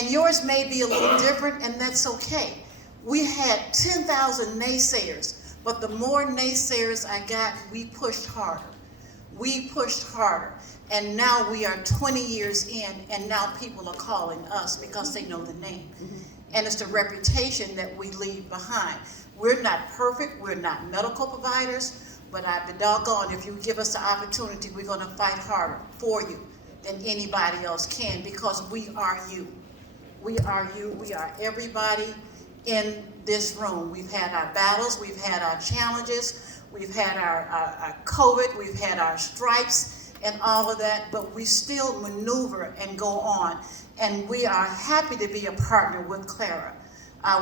And yours may be a little different, and that's okay. We had 10,000 naysayers, but the more naysayers I got, we pushed harder. We pushed harder. And now we are 20 years in, and now people are calling us because they know the name. And it's the reputation that we leave behind. We're not perfect, we're not medical providers, but I'd be doggone, if you give us the opportunity, we're gonna fight harder for you than anybody else can, because we are you. We are you, we are everybody in this room. We've had our battles, we've had our challenges, we've had our COVID, we've had our stripes and all of that, but we still maneuver and go on. And we are happy to be a partner with Clara.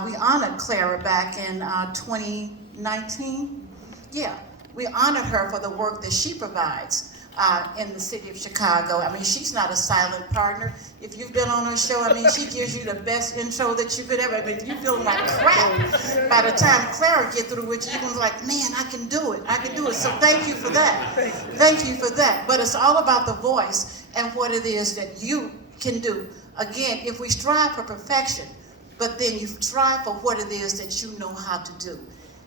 We honored Clara back in 2019. Yeah, we honored her for the work that she provides in the city of Chicago. I mean, she's not a silent partner. If you've been on her show, I mean, she gives you the best intro that you could ever. I mean, you feel like crap. By the time Clara gets through with you, you're gonna be like, man, I can do it. I can do it. So thank you for that. Thank you for that. But it's all about the voice and what it is that you can do. Again, if we strive for perfection, but then you strive for what it is that you know how to do,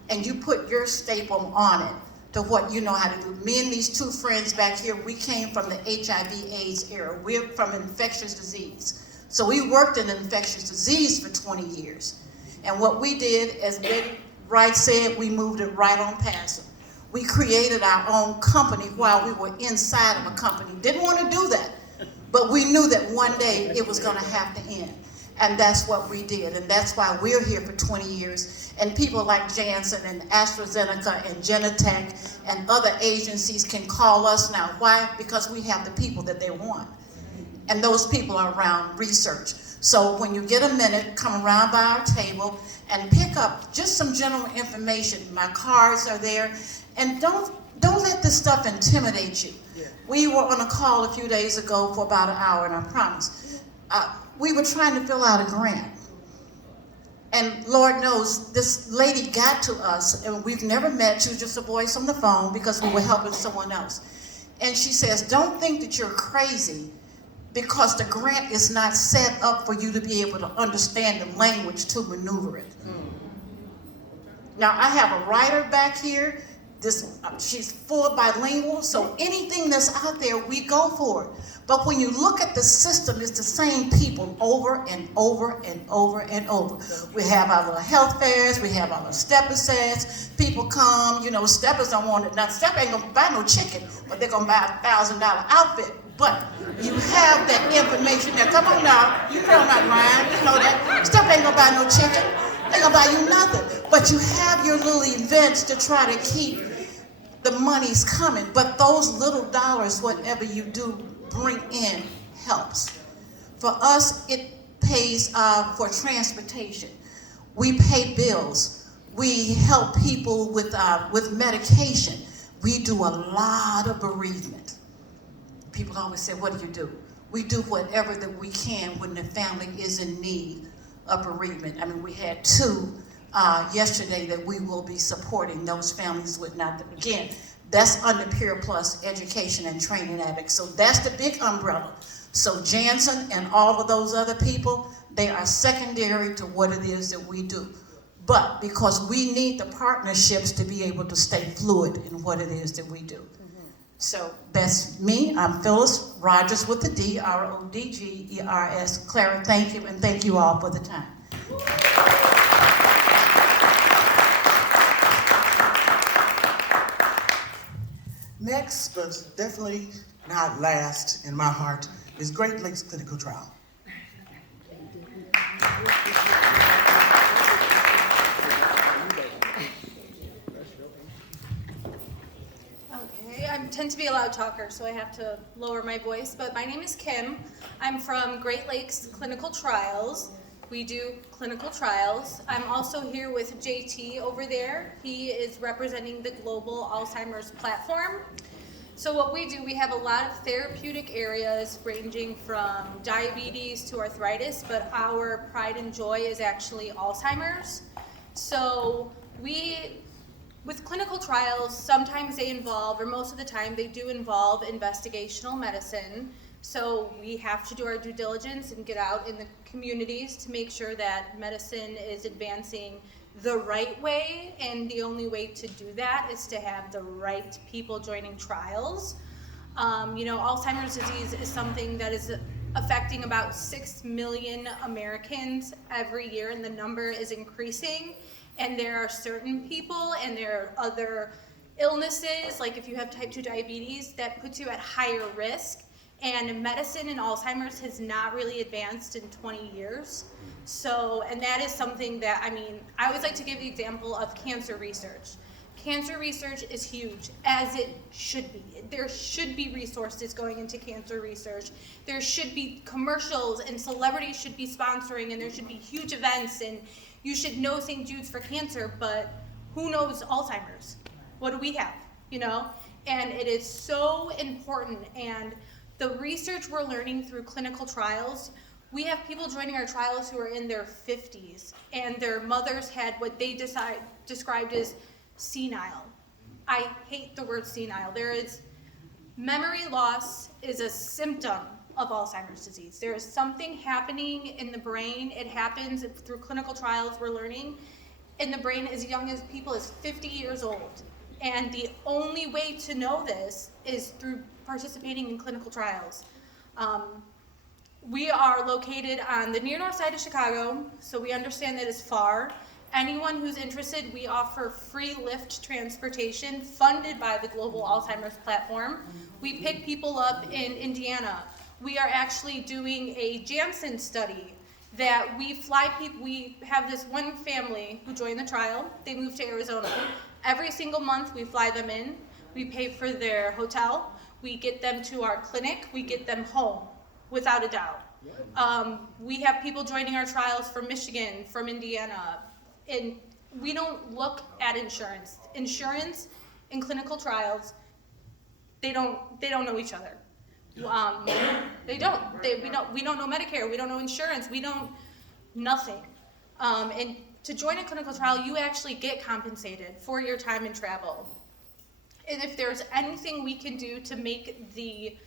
and you put your staple on it to what you know how to do. Me and these two friends back here, we came from the HIV/AIDS era. We're from infectious disease. So we worked in infectious disease for 20 years. And what we did, as Betty Wright said, we moved it right on past them. We created our own company while we were inside of a company. Didn't want to do that, but we knew that one day it was gonna have to end. And that's what we did. And that's why we're here for 20 years. And people like Janssen and AstraZeneca and Genentech and other agencies can call us now. Why? Because we have the people that they want. And those people are around research. So when you get a minute, come around by our table and pick up just some general information. My cards are there. And don't let this stuff intimidate you. Yeah. We were on a call a few days ago for about an hour, and I promise. We were trying to fill out a grant. And Lord knows, this lady got to us, and we've never met. She was just a voice on the phone because we were helping someone else. And she says, don't think that you're crazy because the grant is not set up for you to be able to understand the language to maneuver it. Now, I have a writer back here. she's full bilingual, so anything that's out there, we go for it. But when you look at the system, it's the same people over and over and over and over. We have our little health fairs, we have our little stepper sets. People come, steppers don't want it. Now, stepper ain't gonna buy no chicken, but they're gonna buy a $1,000 outfit. But you have that information there. Come on now, you know I'm not lying, you know that. Stepper ain't gonna buy no chicken, they gonna buy you nothing. But you have your little events to try to keep the money's coming. But those little dollars, whatever you do, bring in helps. For us, it pays for transportation. We pay bills. We help people with medication. We do a lot of bereavement. People always say, what do? We do whatever that we can when the family is in need of bereavement. I mean, we had 2 yesterday that we will be supporting those families with not, again, that's under Peer Plus Education and Training Advocates. So that's the big umbrella. So Jansen and all of those other people, they are secondary to what it is that we do. But because we need the partnerships to be able to stay fluid in what it is that we do. So that's me. I'm Phyllis Rogers with the D, R-O-D-G-E-R-S. Clara, thank you, and thank you all for the time. Next, but definitely not last in my heart, is Great Lakes Clinical Trial. Okay, I tend to be a loud talker, so I have to lower my voice, but my name is Kim. I'm from Great Lakes Clinical Trials. We do clinical trials. I'm also here with JT over there. He is representing the Global Alzheimer's Platform. So what we do, we have a lot of therapeutic areas ranging from diabetes to arthritis, but our pride and joy is actually Alzheimer's. So with clinical trials, sometimes they involve, or most of the time they do involve investigational medicine. So we have to do our due diligence and get out in the communities to make sure that medicine is advancing the right way, and the only way to do that is to have the right people joining trials. Alzheimer's disease is something that is affecting about 6 million Americans every year, and the number is increasing. And there are certain people and there are other illnesses, like if you have type 2 diabetes, that puts you at higher risk. And medicine in Alzheimer's has not really advanced in 20 years. So, and that is something that, I always like to give the example of cancer research. Cancer research is huge, as it should be. There should be resources going into cancer research. There should be commercials, and celebrities should be sponsoring, and there should be huge events, and you should know St. Jude's for cancer, but who knows Alzheimer's? What do we have, And it is so important, and the research we're learning through clinical trials, we have people joining our trials who are in their 50s, and their mothers had what they described as senile. I hate the word senile. Memory loss is a symptom of Alzheimer's disease. There is something happening in the brain. It happens through clinical trials we're learning in the brain as young as people as 50 years old. And the only way to know this is through participating in clinical trials. We are located on the near north side of Chicago, so we understand that it's far. Anyone who's interested, we offer free Lyft transportation funded by the Global Alzheimer's Platform. We pick people up in Indiana. We are actually doing a Janssen study that we fly people. We have this one family who joined the trial. They moved to Arizona. Every single month we fly them in. We pay for their hotel. We get them to our clinic. We get them home, without a doubt. We have people joining our trials from Michigan, from Indiana. And we don't look at insurance. Insurance in clinical trials, they don't know each other. They don't. We don't know Medicare. We don't know insurance. We don't nothing. And to join a clinical trial, you actually get compensated for your time and travel. And if there's anything we can do to make the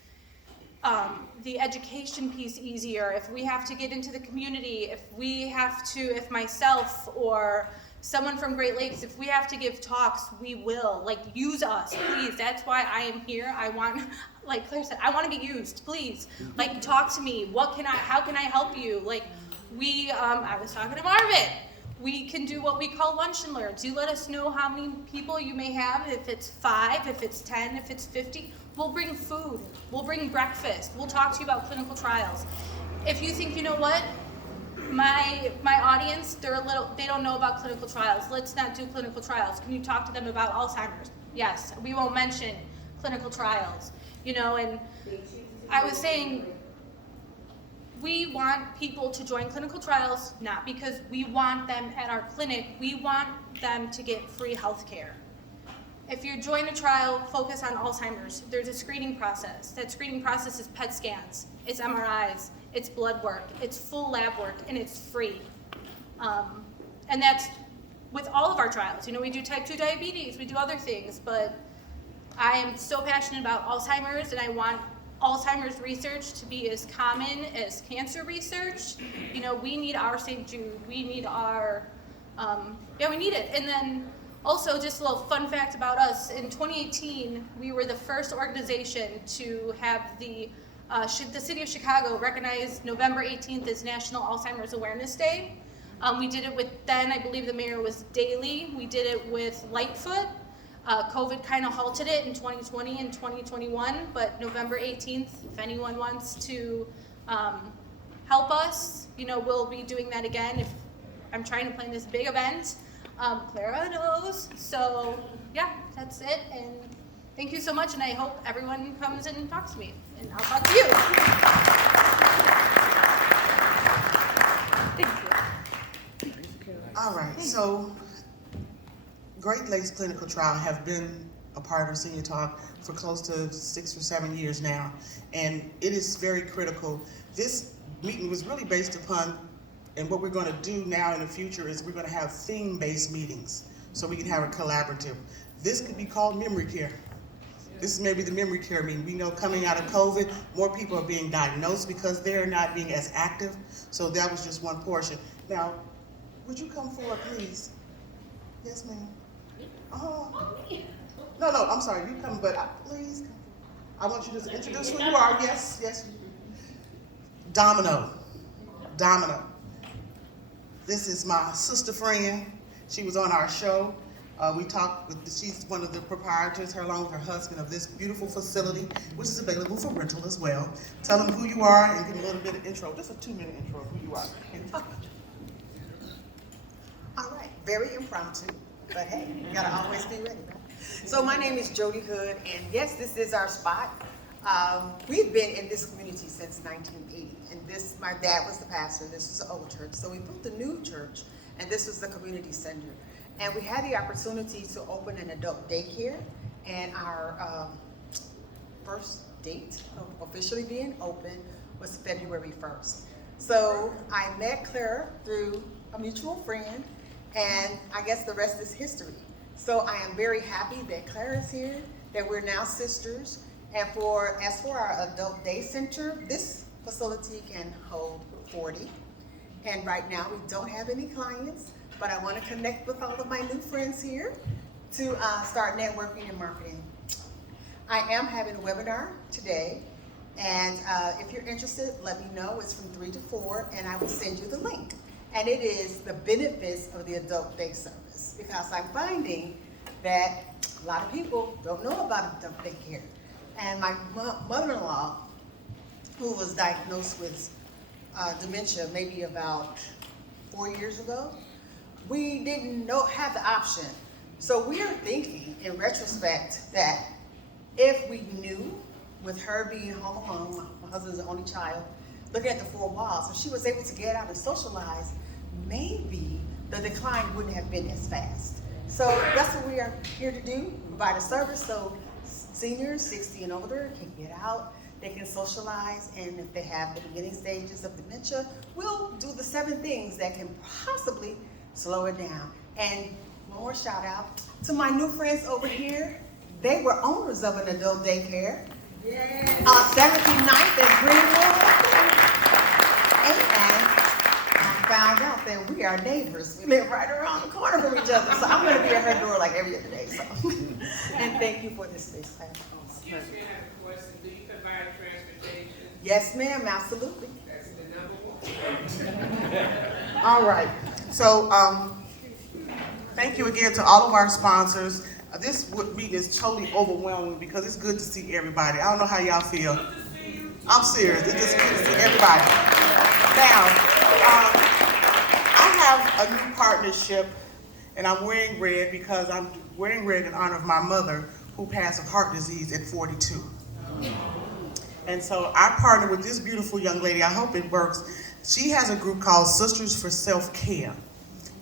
education piece easier, if we have to get into the community, if myself or someone from Great Lakes, if we have to give talks, we will. Like, use us, please. That's why I am here. I want, like Claire said, I want to be used, please. Like, talk to me. How can I help you? Like, I was talking to Marvin. We can do what we call lunch and learns. You let us know how many people you may have, if it's 5, if it's 10, if it's 50. We'll bring food. We'll bring breakfast. We'll talk to you about clinical trials. If you think, you know what, my audience, they don't know about clinical trials. Let's not do clinical trials. Can you talk to them about Alzheimer's? Yes, we won't mention clinical trials. And I was saying, we want people to join clinical trials, not because we want them at our clinic. We want them to get free health care. If you join a trial, focus on Alzheimer's. There's a screening process. That screening process is PET scans, it's MRIs, it's blood work, it's full lab work, and it's free. And that's with all of our trials. We do type 2 diabetes, we do other things, but I am so passionate about Alzheimer's, and I want Alzheimer's research to be as common as cancer research. We need our St. Jude, we need our, we need it. And then also, just a little fun fact about us, in 2018, we were the first organization to have the city of Chicago recognize November 18th as National Alzheimer's Awareness Day. We did it with, then I believe the mayor was Daley. We did it with Lightfoot. COVID kind of halted it in 2020 and 2021, but November 18th, if anyone wants to help us, we'll be doing that again. If I'm trying to plan this big event, Clara knows. So yeah, that's it. And thank you so much. And I hope everyone comes and talks to me. And I'll talk to you. Thank you. All right, so Great Lakes Clinical Trial have been a part of Senior Talk for close to 6 or 7 years now, and it is very critical. This meeting was really based upon, and what we're going to do now in the future is we're going to have theme-based meetings so we can have a collaborative. This could be called memory care. This is maybe the memory care meeting. We know coming out of COVID, more people are being diagnosed because they're not being as active, so that was just one portion. Now, would you come forward, please? Yes, ma'am. No, I'm sorry, you come, but please come. I want you to introduce who you are. Yes. Domino. This is my sister friend. She was on our show. We talked with, she's one of the proprietors, her along with her husband, of this beautiful facility, which is available for rental as well. Tell them who you are and give them a little bit of intro, just a 2-minute intro of who you are. All right, very impromptu, but hey, you gotta always be ready, right? So my name is Jody Hood, and yes, this is our spot. We've been in this community since 1980, and my dad was the pastor, this was the old church, so we built a new church, and this was the community center. And we had the opportunity to open an adult daycare, and our first date of officially being open was February 1st. So I met Clara through a mutual friend, and I guess the rest is history. So I am very happy that Clara is here, that we're now sisters. And as for our adult day center, this facility can hold 40. And right now we don't have any clients, but I want to connect with all of my new friends here to start networking and marketing. I am having a webinar today, and if you're interested, let me know. It's from 3 to 4, and I will send you the link. And it is the benefits of the adult day service, because I'm finding that a lot of people don't know about adult day care. And my mother-in-law, who was diagnosed with dementia maybe about 4 years ago, we didn't have the option. So we are thinking, in retrospect, that if we knew, with her being home alone, my husband's the only child, looking at the 4 walls, if she was able to get out and socialize, maybe the decline wouldn't have been as fast. So that's what we are here to do, provide a service so seniors 60 and older can get out, they can socialize, and if they have the beginning stages of dementia, we'll do the 7 things that can possibly slow it down. And one more shout out to my new friends over here. They were owners of an adult daycare. Yes. 79th and Greenwood. And found out that we are neighbors. We live right around the corner from each other. So I'm gonna be at her door like every other day, so. And thank you for this space. Excuse me, I have a question. Do you provide transportation? Yes, ma'am, absolutely. That's the number one. All right, so, thank you again to all of our sponsors. This meeting is totally overwhelming because it's good to see everybody. I don't know how y'all feel. I'm serious, it's just good to see everybody. Now, I have a new partnership, and I'm wearing red because I'm wearing red in honor of my mother, who passed of heart disease at 42. And so I partner with this beautiful young lady, I hope it works. She has a group called Sisters for Self-Care.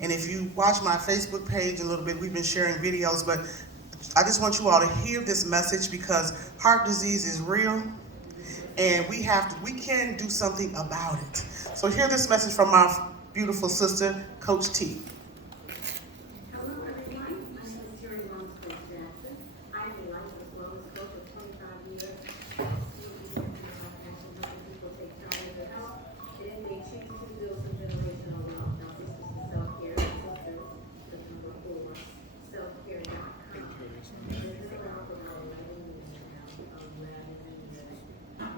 And if you watch my Facebook page a little bit, we've been sharing videos, but I just want you all to hear this message because heart disease is real and we can do something about it. So hear this message from my beautiful sister, Coach T. Hello everyone, my name is Terry Longstone Jackson. I am a licensed wellness coach for 25 years. People take charge of their health, and they choose to build some generational wealth. Now, this is the self-care, sisters, the number 4, self-care.com. This is around for about 11 years now, 11 years.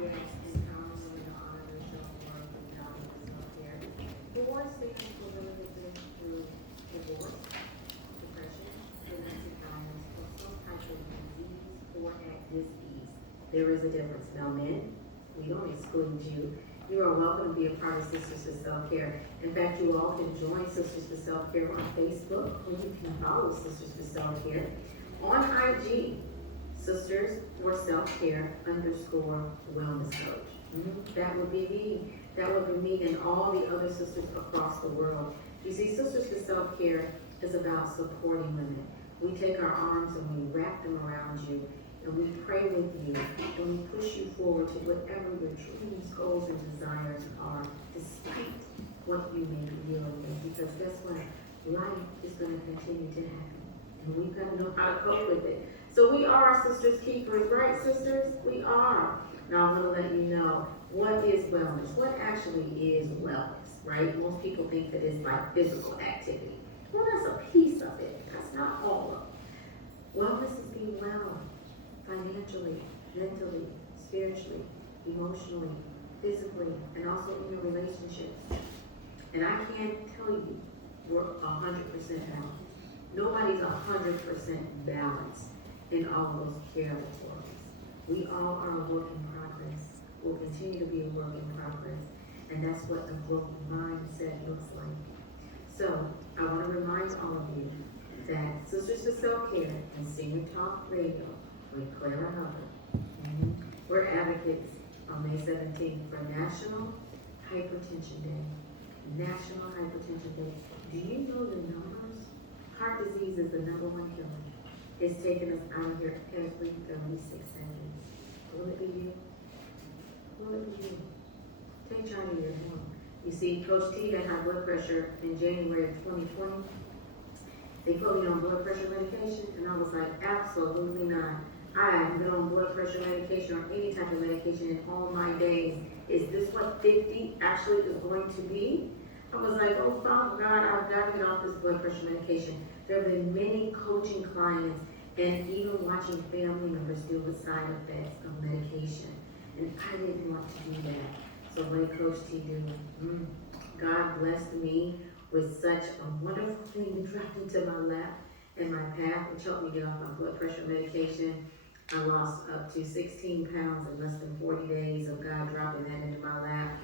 Yes, empowering women to honor their self-worth and value their self-care. 4 statements were limited through divorce, depression, domestic violence, or some type of disease or at dis-ease. There is a difference. Now, men, we don't exclude you. You are welcome to be a part of Sisters for Self-Care. In fact, you all can join Sisters for Self-Care on Facebook, or you can follow Sisters for Self-Care on IG, Sisters for Self-Care _wellness coach. That would be me. That would be me and all the other sisters across the world. You see, Sisters for Self-Care is about supporting women. We take our arms and we wrap them around you, and we pray with you, and we push you forward to whatever your dreams, goals, and desires are, despite what you may be dealing with. Because guess what? Life is going to continue to happen, and we've got to know how to cope with it. So we are our sisters' keepers, right, sisters? We are. Now I'm going to let you know, what is wellness? What actually is wellness, right? Most people think that it's like physical activity. Well, that's a piece of it. That's not all of it. Wellness is being well. Financially, mentally, spiritually, emotionally, physically, and also in your relationships. And I can't tell you we're 100% balanced. Nobody's 100% balanced in all of those categories. We all are a work in progress. We'll continue to be a work in progress. And that's what a growth mindset looks like. So I want to remind all of you that Sisters for Self-Care and Senior Talk Radio with Clara Hubbard. We're advocates on May 17th for National Hypertension Day. National Hypertension Day. Do you know the numbers? Heart disease is the #1 killer. It's taking us out of here every 36 seconds. Will it be you? Will it be you? Take charge of your health. You see, Coach T had high blood pressure in January of 2020. They put me on blood pressure medication, and I was like, absolutely not. I haven't been on blood pressure medication or any type of medication in all my days. Is this what 50 actually is going to be? I was like, oh, Father God, I've got to get off this blood pressure medication. There have been many coaching clients and even watching family members deal with side effects of medication. And I didn't want to do that. So what did Coach T do? God blessed me with such a wonderful thing dropped into my lap and my path, which helped me get off my blood pressure medication. I lost up to 16 pounds in less than 40 days of God dropping that into my lap,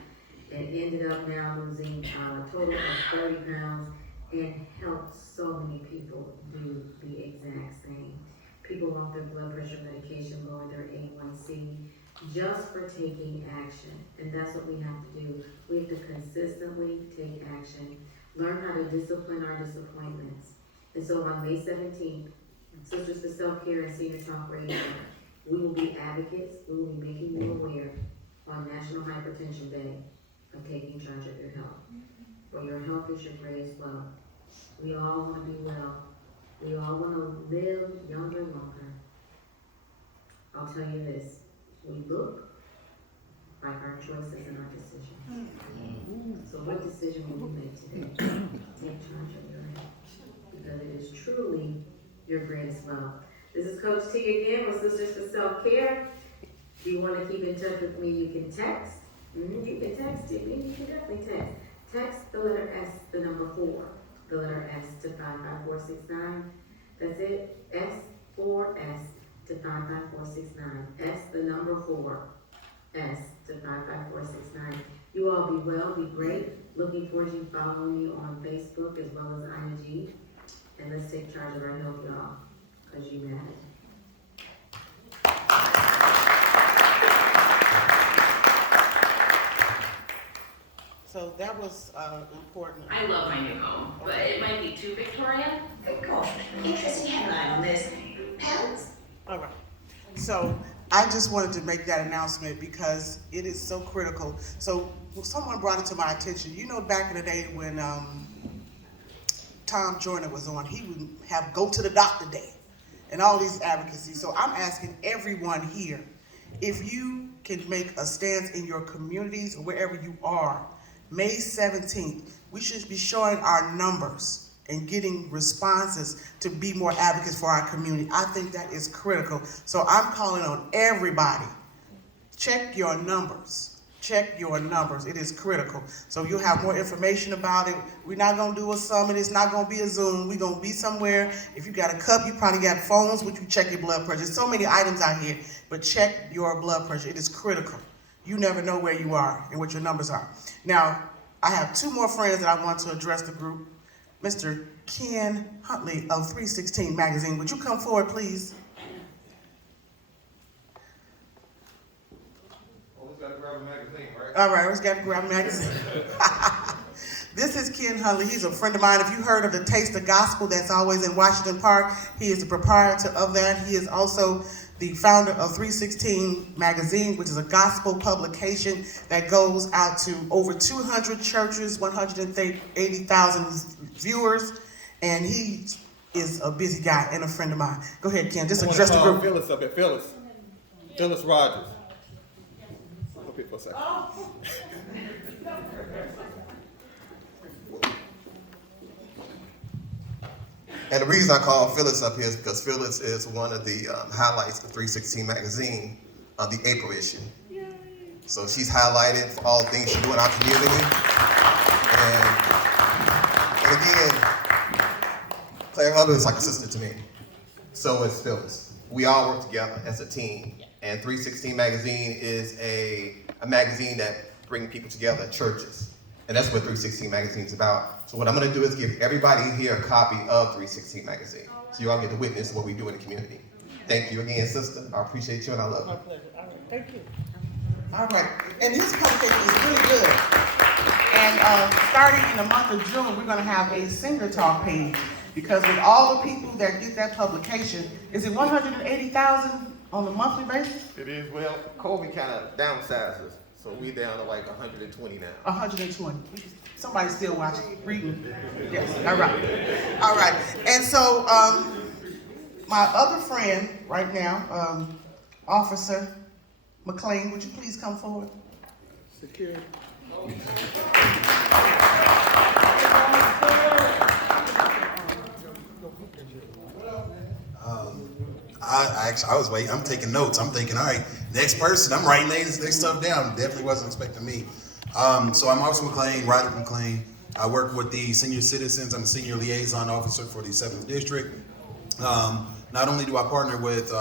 and ended up now losing a total of 30 pounds and helped so many people do the exact same. People off their blood pressure medication, lower their A1C, just for taking action. And that's what we have to do. We have to consistently take action, learn how to discipline our disappointments. And so on May 17th, Sisters for Self-Care and Senior Talk Radio, we will be advocates. We will be making you aware on National Hypertension Day of taking charge of your health. For your health is your greatest wealth. We all want to be well. We all want to live younger, longer. I'll tell you this, we look like our choices and our decisions. So what decision will you make today? Take charge of your health, because it is truly your greatest wealth. This is Coach T again with Sisters for Self-Care. If you want to keep in touch with me, you can text. You can text me. You can definitely text. Text the letter S, the number 4. The letter S to 55469. That's it. S4S to 55469. S, the number 4. S to 55469. You all be well, be great. Looking forward to you following me on Facebook as well as IG. And let's take charge of our health, y'all, because you matter. So that was important. I love my new home, but it might be too Victorian. Gosh, interesting headline on this. Pets? All right. So I just wanted to make that announcement because it is so critical. So someone brought it to my attention. You know, back in the day when Tom Joyner was on, he would have Go to the Doctor Day and all these advocacy. So I'm asking everyone here, if you can make a stance in your communities or wherever you are, May 17th, we should be showing our numbers and getting responses to be more advocates for our community. I think that is critical. So I'm calling on everybody, check your numbers. Check your numbers. It is critical. So you'll have more information about it. We're not going to do a summit. It's not going to be a Zoom. We're going to be somewhere. If you got a cup, you probably got phones, which you check your blood pressure. There's so many items out here, but check your blood pressure. It is critical. You never know where you are and what your numbers are. Now, I have 2 more friends that I want to address the group. Mr. Ken Huntley of 316 Magazine. Would you come forward, please? All right, let's gotta grab a magazine. This is Ken Huntley. He's a friend of mine. If you heard of the Taste of Gospel that's always in Washington Park, he is the proprietor of that. He is also the founder of 316 Magazine, which is a gospel publication that goes out to over 200 churches, 180,000 viewers, and he is a busy guy and a friend of mine. Go ahead, Ken, just address the group. Phyllis up here, Phyllis Rogers. Up here for a second. And the reason I call Phyllis up here is because Phyllis is one of the highlights of 316 Magazine, the April issue. So she's highlighted for all the things she's doing in our community. And again, Claire Hubbard is like a sister to me. So is Phyllis. We all work together as a team. And 316 Magazine is a magazine that brings people together at churches. And that's what 316 Magazine is about. So what I'm gonna do is give everybody here a copy of 316 Magazine. So you all get to witness what we do in the community. Thank you again, sister. I appreciate you and I love you. My pleasure. All right, thank you. All right, and this publication is really good. And starting in the month of June, we're gonna have a Singer Talk page, because with all the people that get that publication, is it 180,000 on a monthly basis? It is. Well, Kobe kind of downsizes. So we down to like 120 now. 120. Somebody's still watching, reading. Yes, all right. All right, and so my other friend right now, Officer McLean, would you please come forward? Security. I was waiting. I'm taking notes. I'm thinking, all right, next person. I'm writing their stuff down. Definitely wasn't expecting me. So I'm Officer McLean, Roderick McLean. I work with the senior citizens. I'm a senior liaison officer for the 7th District. Not only do I partner with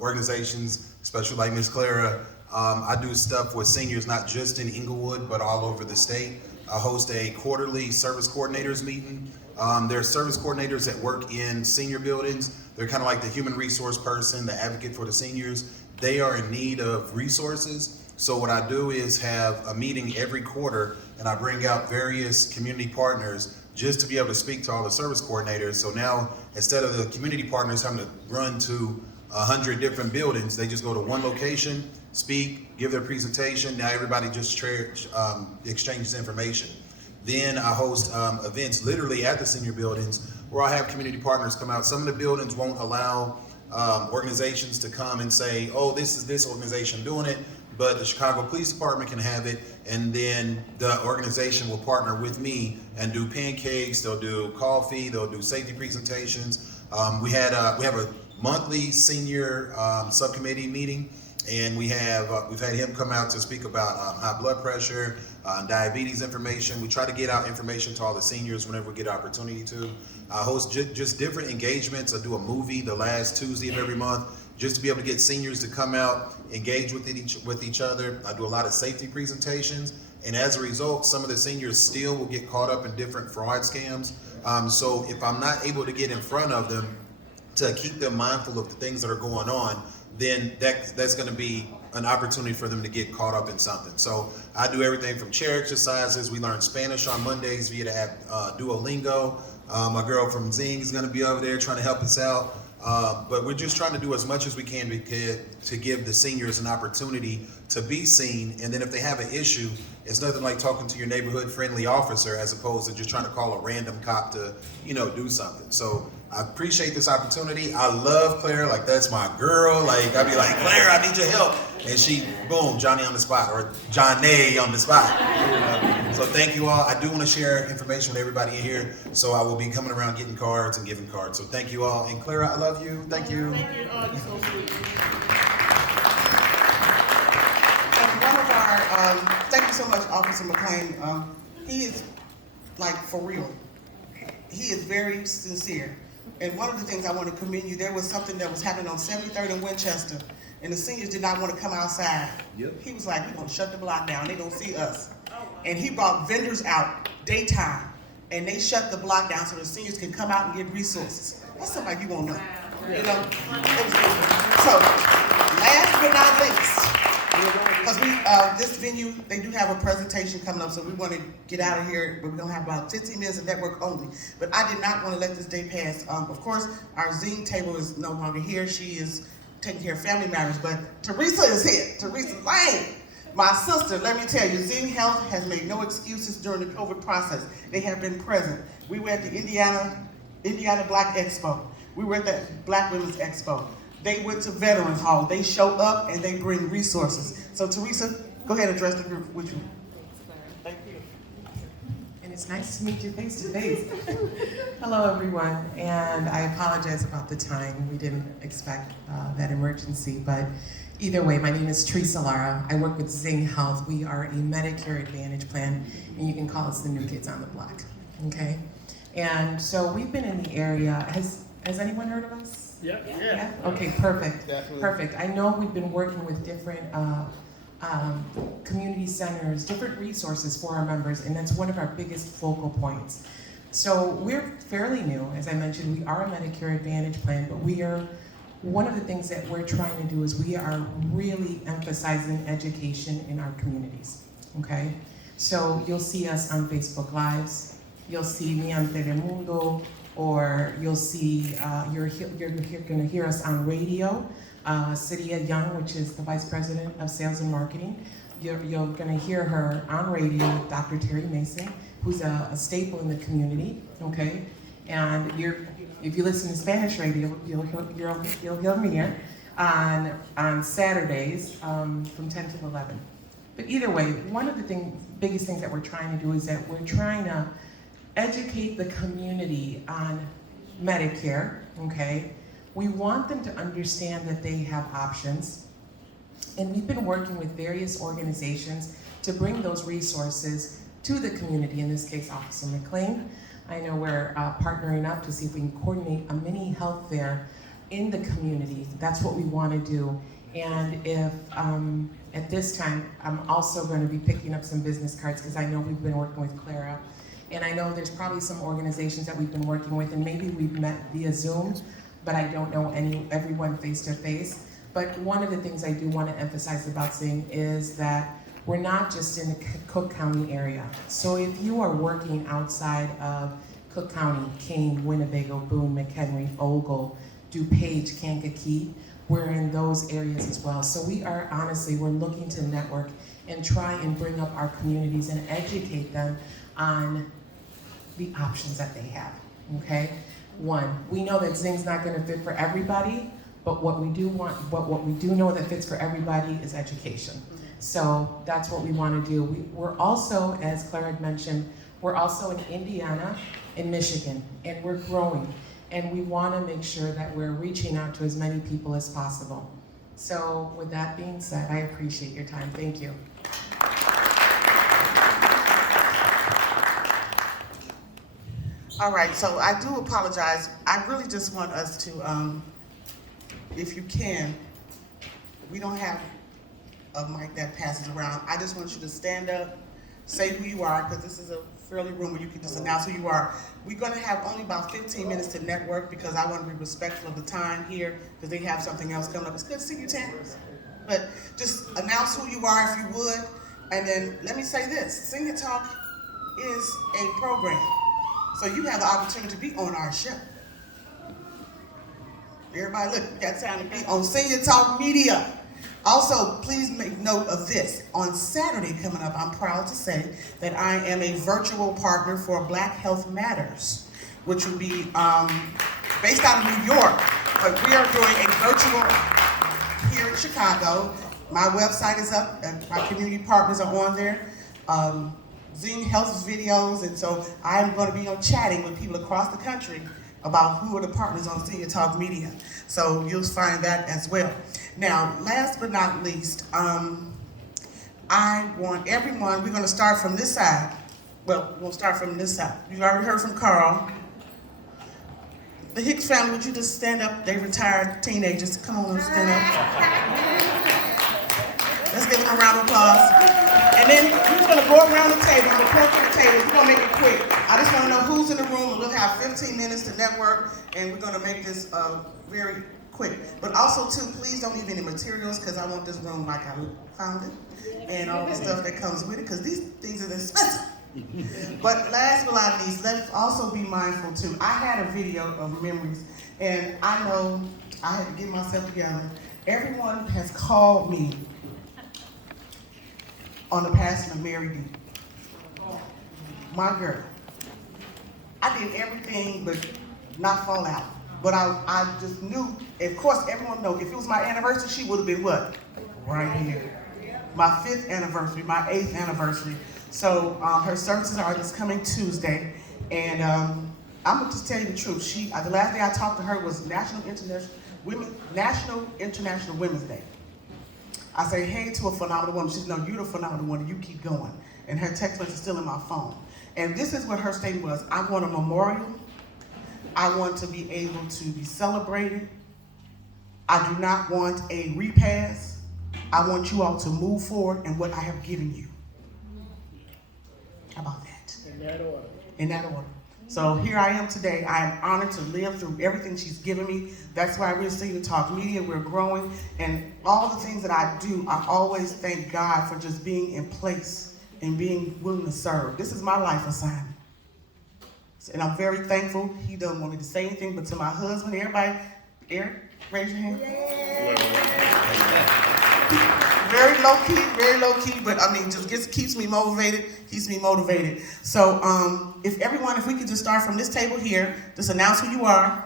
organizations, especially like Ms. Clara, I do stuff with seniors not just in Inglewood, but all over the state. I host a quarterly service coordinators meeting. There are service coordinators that work in senior buildings. They're kind of like the human resource person, the advocate for the seniors. They are in need of resources. So what I do is have a meeting every quarter, and I bring out various community partners just to be able to speak to all the service coordinators. So now, instead of the community partners having to run to 100 different buildings, they just go to one location, speak, give their presentation. Now everybody just exchanges information. Then I host events literally at the senior buildings where I have community partners come out. Some of the buildings won't allow organizations to come and say, oh, this is this organization doing it. but the Chicago Police Department can have it, and then the organization will partner with me and do pancakes, they'll do coffee, they'll do safety presentations. We have a monthly senior subcommittee meeting, and we've had him come out to speak about high blood pressure, diabetes information. We try to get out information to all the seniors whenever we get an opportunity to. I host just different engagements. I do a movie the last Tuesday of every month, just to be able to get seniors to come out, engage with each other. I do a lot of safety presentations, and as a result, some of the seniors still will get caught up in different fraud scams. So if I'm not able to get in front of them to keep them mindful of the things that are going on, then that's going to be an opportunity for them to get caught up in something. So I do everything from chair exercises. We learn Spanish on Mondays via the app Duolingo. My girl from Zing is going to be over there trying to help us out. But we're just trying to do as much as we can to give the seniors an opportunity to be seen. And then if they have an issue, it's nothing like talking to your neighborhood friendly officer as opposed to just trying to call a random cop to, do something. So I appreciate this opportunity. I love Claire, like that's my girl. Like I'd be like, Claire, I need your help. And she, boom, Johnny on the spot, or Johnny on the spot. So thank you all. I do want to share information with everybody in here. So I will be coming around getting cards and giving cards. So thank you all. And Clara, I love you. Thank you. Thank you. Oh, you're so sweet. One of our, thank you so much, Officer McClain. He is like for real. He is very sincere. And one of the things I want to commend you, there was something that was happening on 73rd and Winchester, and the seniors did not want to come outside. Yep. He was like, we're going to shut the block down. They don't see us. And he brought vendors out daytime, and they shut the block down so the seniors can come out and get resources. That's somebody you won't know. It was beautiful. So, last but not least, because this venue, they do have a presentation coming up, so we want to get out of here, but we're going to have about 15 minutes of network only. But I did not want to let this day pass. Of course, our Zing table is no longer here. She is taking care of family matters, but Teresa is here. Teresa Lane, my sister. Let me tell you, Zing Health has made no excuses during the COVID process. They have been present. We were at the Indiana Black Expo. We were at the Black Women's Expo. They went to Veterans Hall. They show up and they bring resources. So Teresa, go ahead and address the group with you. Thank you. And it's nice to meet you face to face. Hello everyone, and I apologize about the time. We didn't expect that emergency, but either way, my name is Teresa Lara. I work with Zing Health. We are a Medicare Advantage plan, and you can call us the new kids on the block, okay? And so we've been in the area. Has anyone heard of us? Yeah. Okay, perfect. Definitely. Perfect. I know we've been working with different community centers, different resources for our members, and that's one of our biggest focal points. So we're fairly new. As I mentioned, we are a Medicare Advantage plan, but one of the things that we're trying to do is we are really emphasizing education in our communities, okay? So you'll see us on Facebook Lives, you'll see me on Telemundo, or you'll see, you're gonna hear us on radio, Cydia Young, which is the Vice President of Sales and Marketing. You're gonna hear her on radio with Dr. Terry Mason, who's a staple in the community, okay? And if you listen to Spanish radio, you'll hear me here on Saturdays from 10 to 11. But either way, one of the biggest things that we're trying to do is that we're trying to educate the community on Medicare, okay? We want them to understand that they have options. And we've been working with various organizations to bring those resources to the community, in this case, Officer McClain. I know we're partnering up to see if we can coordinate a mini health fair in the community. That's what we want to do. And if, at this time, I'm also going to be picking up some business cards because I know we've been working with Clara. And I know there's probably some organizations that we've been working with, and maybe we've met via Zoom, but I don't know everyone face to face. But one of the things I do want to emphasize about Zing is that we're not just in the Cook County area. So if you are working outside of Cook County, Kane, Winnebago, Boone, McHenry, Ogle, DuPage, Kankakee, we're in those areas as well. So we're looking to network and try and bring up our communities and educate them on the options that they have, okay? One, we know that Zing's not gonna fit for everybody, but what we do know that fits for everybody is education. So that's what we want to do. We're also, as Claire had mentioned, we're also in Indiana and Michigan, and we're growing. And we want to make sure that we're reaching out to as many people as possible. So with that being said, I appreciate your time. Thank you. All right, so I do apologize. I really just want us to, if you can, we don't have a mic that passes around. I just want you to stand up, say who you are, because this is a fairly room where you can just announce who you are. We're gonna have only about 15 minutes to network because I want to be respectful of the time here because they have something else coming up. It's good to see you, Terrence. But just announce who you are if you would. And then let me say this, Senior Talk is a program. So you have the opportunity to be on our show. Everybody look, you got time to be on Senior Talk Media. Also, please make note of this. On Saturday coming up, I'm proud to say that I am a virtual partner for Black Health Matters, which will be based out of New York. But we are doing a virtual here in Chicago. My website is up, and my community partners are on there. Zing Health's videos, and so I'm going to be chatting with people across the country about who are the partners on Senior Talk Media. So you'll find that as well. Now, last but not least, I want everyone, we're going to start from this side. Well, we're going to start from this side. You've already heard from Carl. The Hicks family, would you just stand up? They retired teenagers. Come on, stand up. Let's give them a round of applause. And then we're just gonna go around the table, the table. We're gonna make it quick. I just wanna know who's in the room, and we'll have 15 minutes to network, and we're gonna make this very quick. But also too, please don't leave any materials, because I want this room like I found it, and all the stuff that comes with it, because these things are expensive. But last but not least, let's also be mindful too. I had a video of memories, and I know I had to get myself together. Everyone has called me on the passing of Mary D. My girl. I did everything but not fall out. But I just knew, of course, everyone knows, if it was my anniversary, she would have been what? Right here. My 5th anniversary, my 8th anniversary. So her services are this coming Tuesday. And I'm gonna just tell you the truth. The last day I talked to her was National International Women's Day. I say, hey to a phenomenal woman. She said, no, you're the phenomenal woman. You keep going. And her text message is still in my phone. And this is what her statement was. I want a memorial. I want to be able to be celebrated. I do not want a repass. I want you all to move forward in what I have given you. How about that? In that order. In that order. So here I am today. I am honored to live through everything she's given me. That's why we're Senior Talk Media. We're growing. And all the things that I do, I always thank God for just being in place and being willing to serve. This is my life assignment. And I'm very thankful. He doesn't want me to say anything, but to my husband, everybody, Eric, raise your hand. Very low key, but I mean, just keeps me motivated, So if we could just start from this table here, just announce who you are,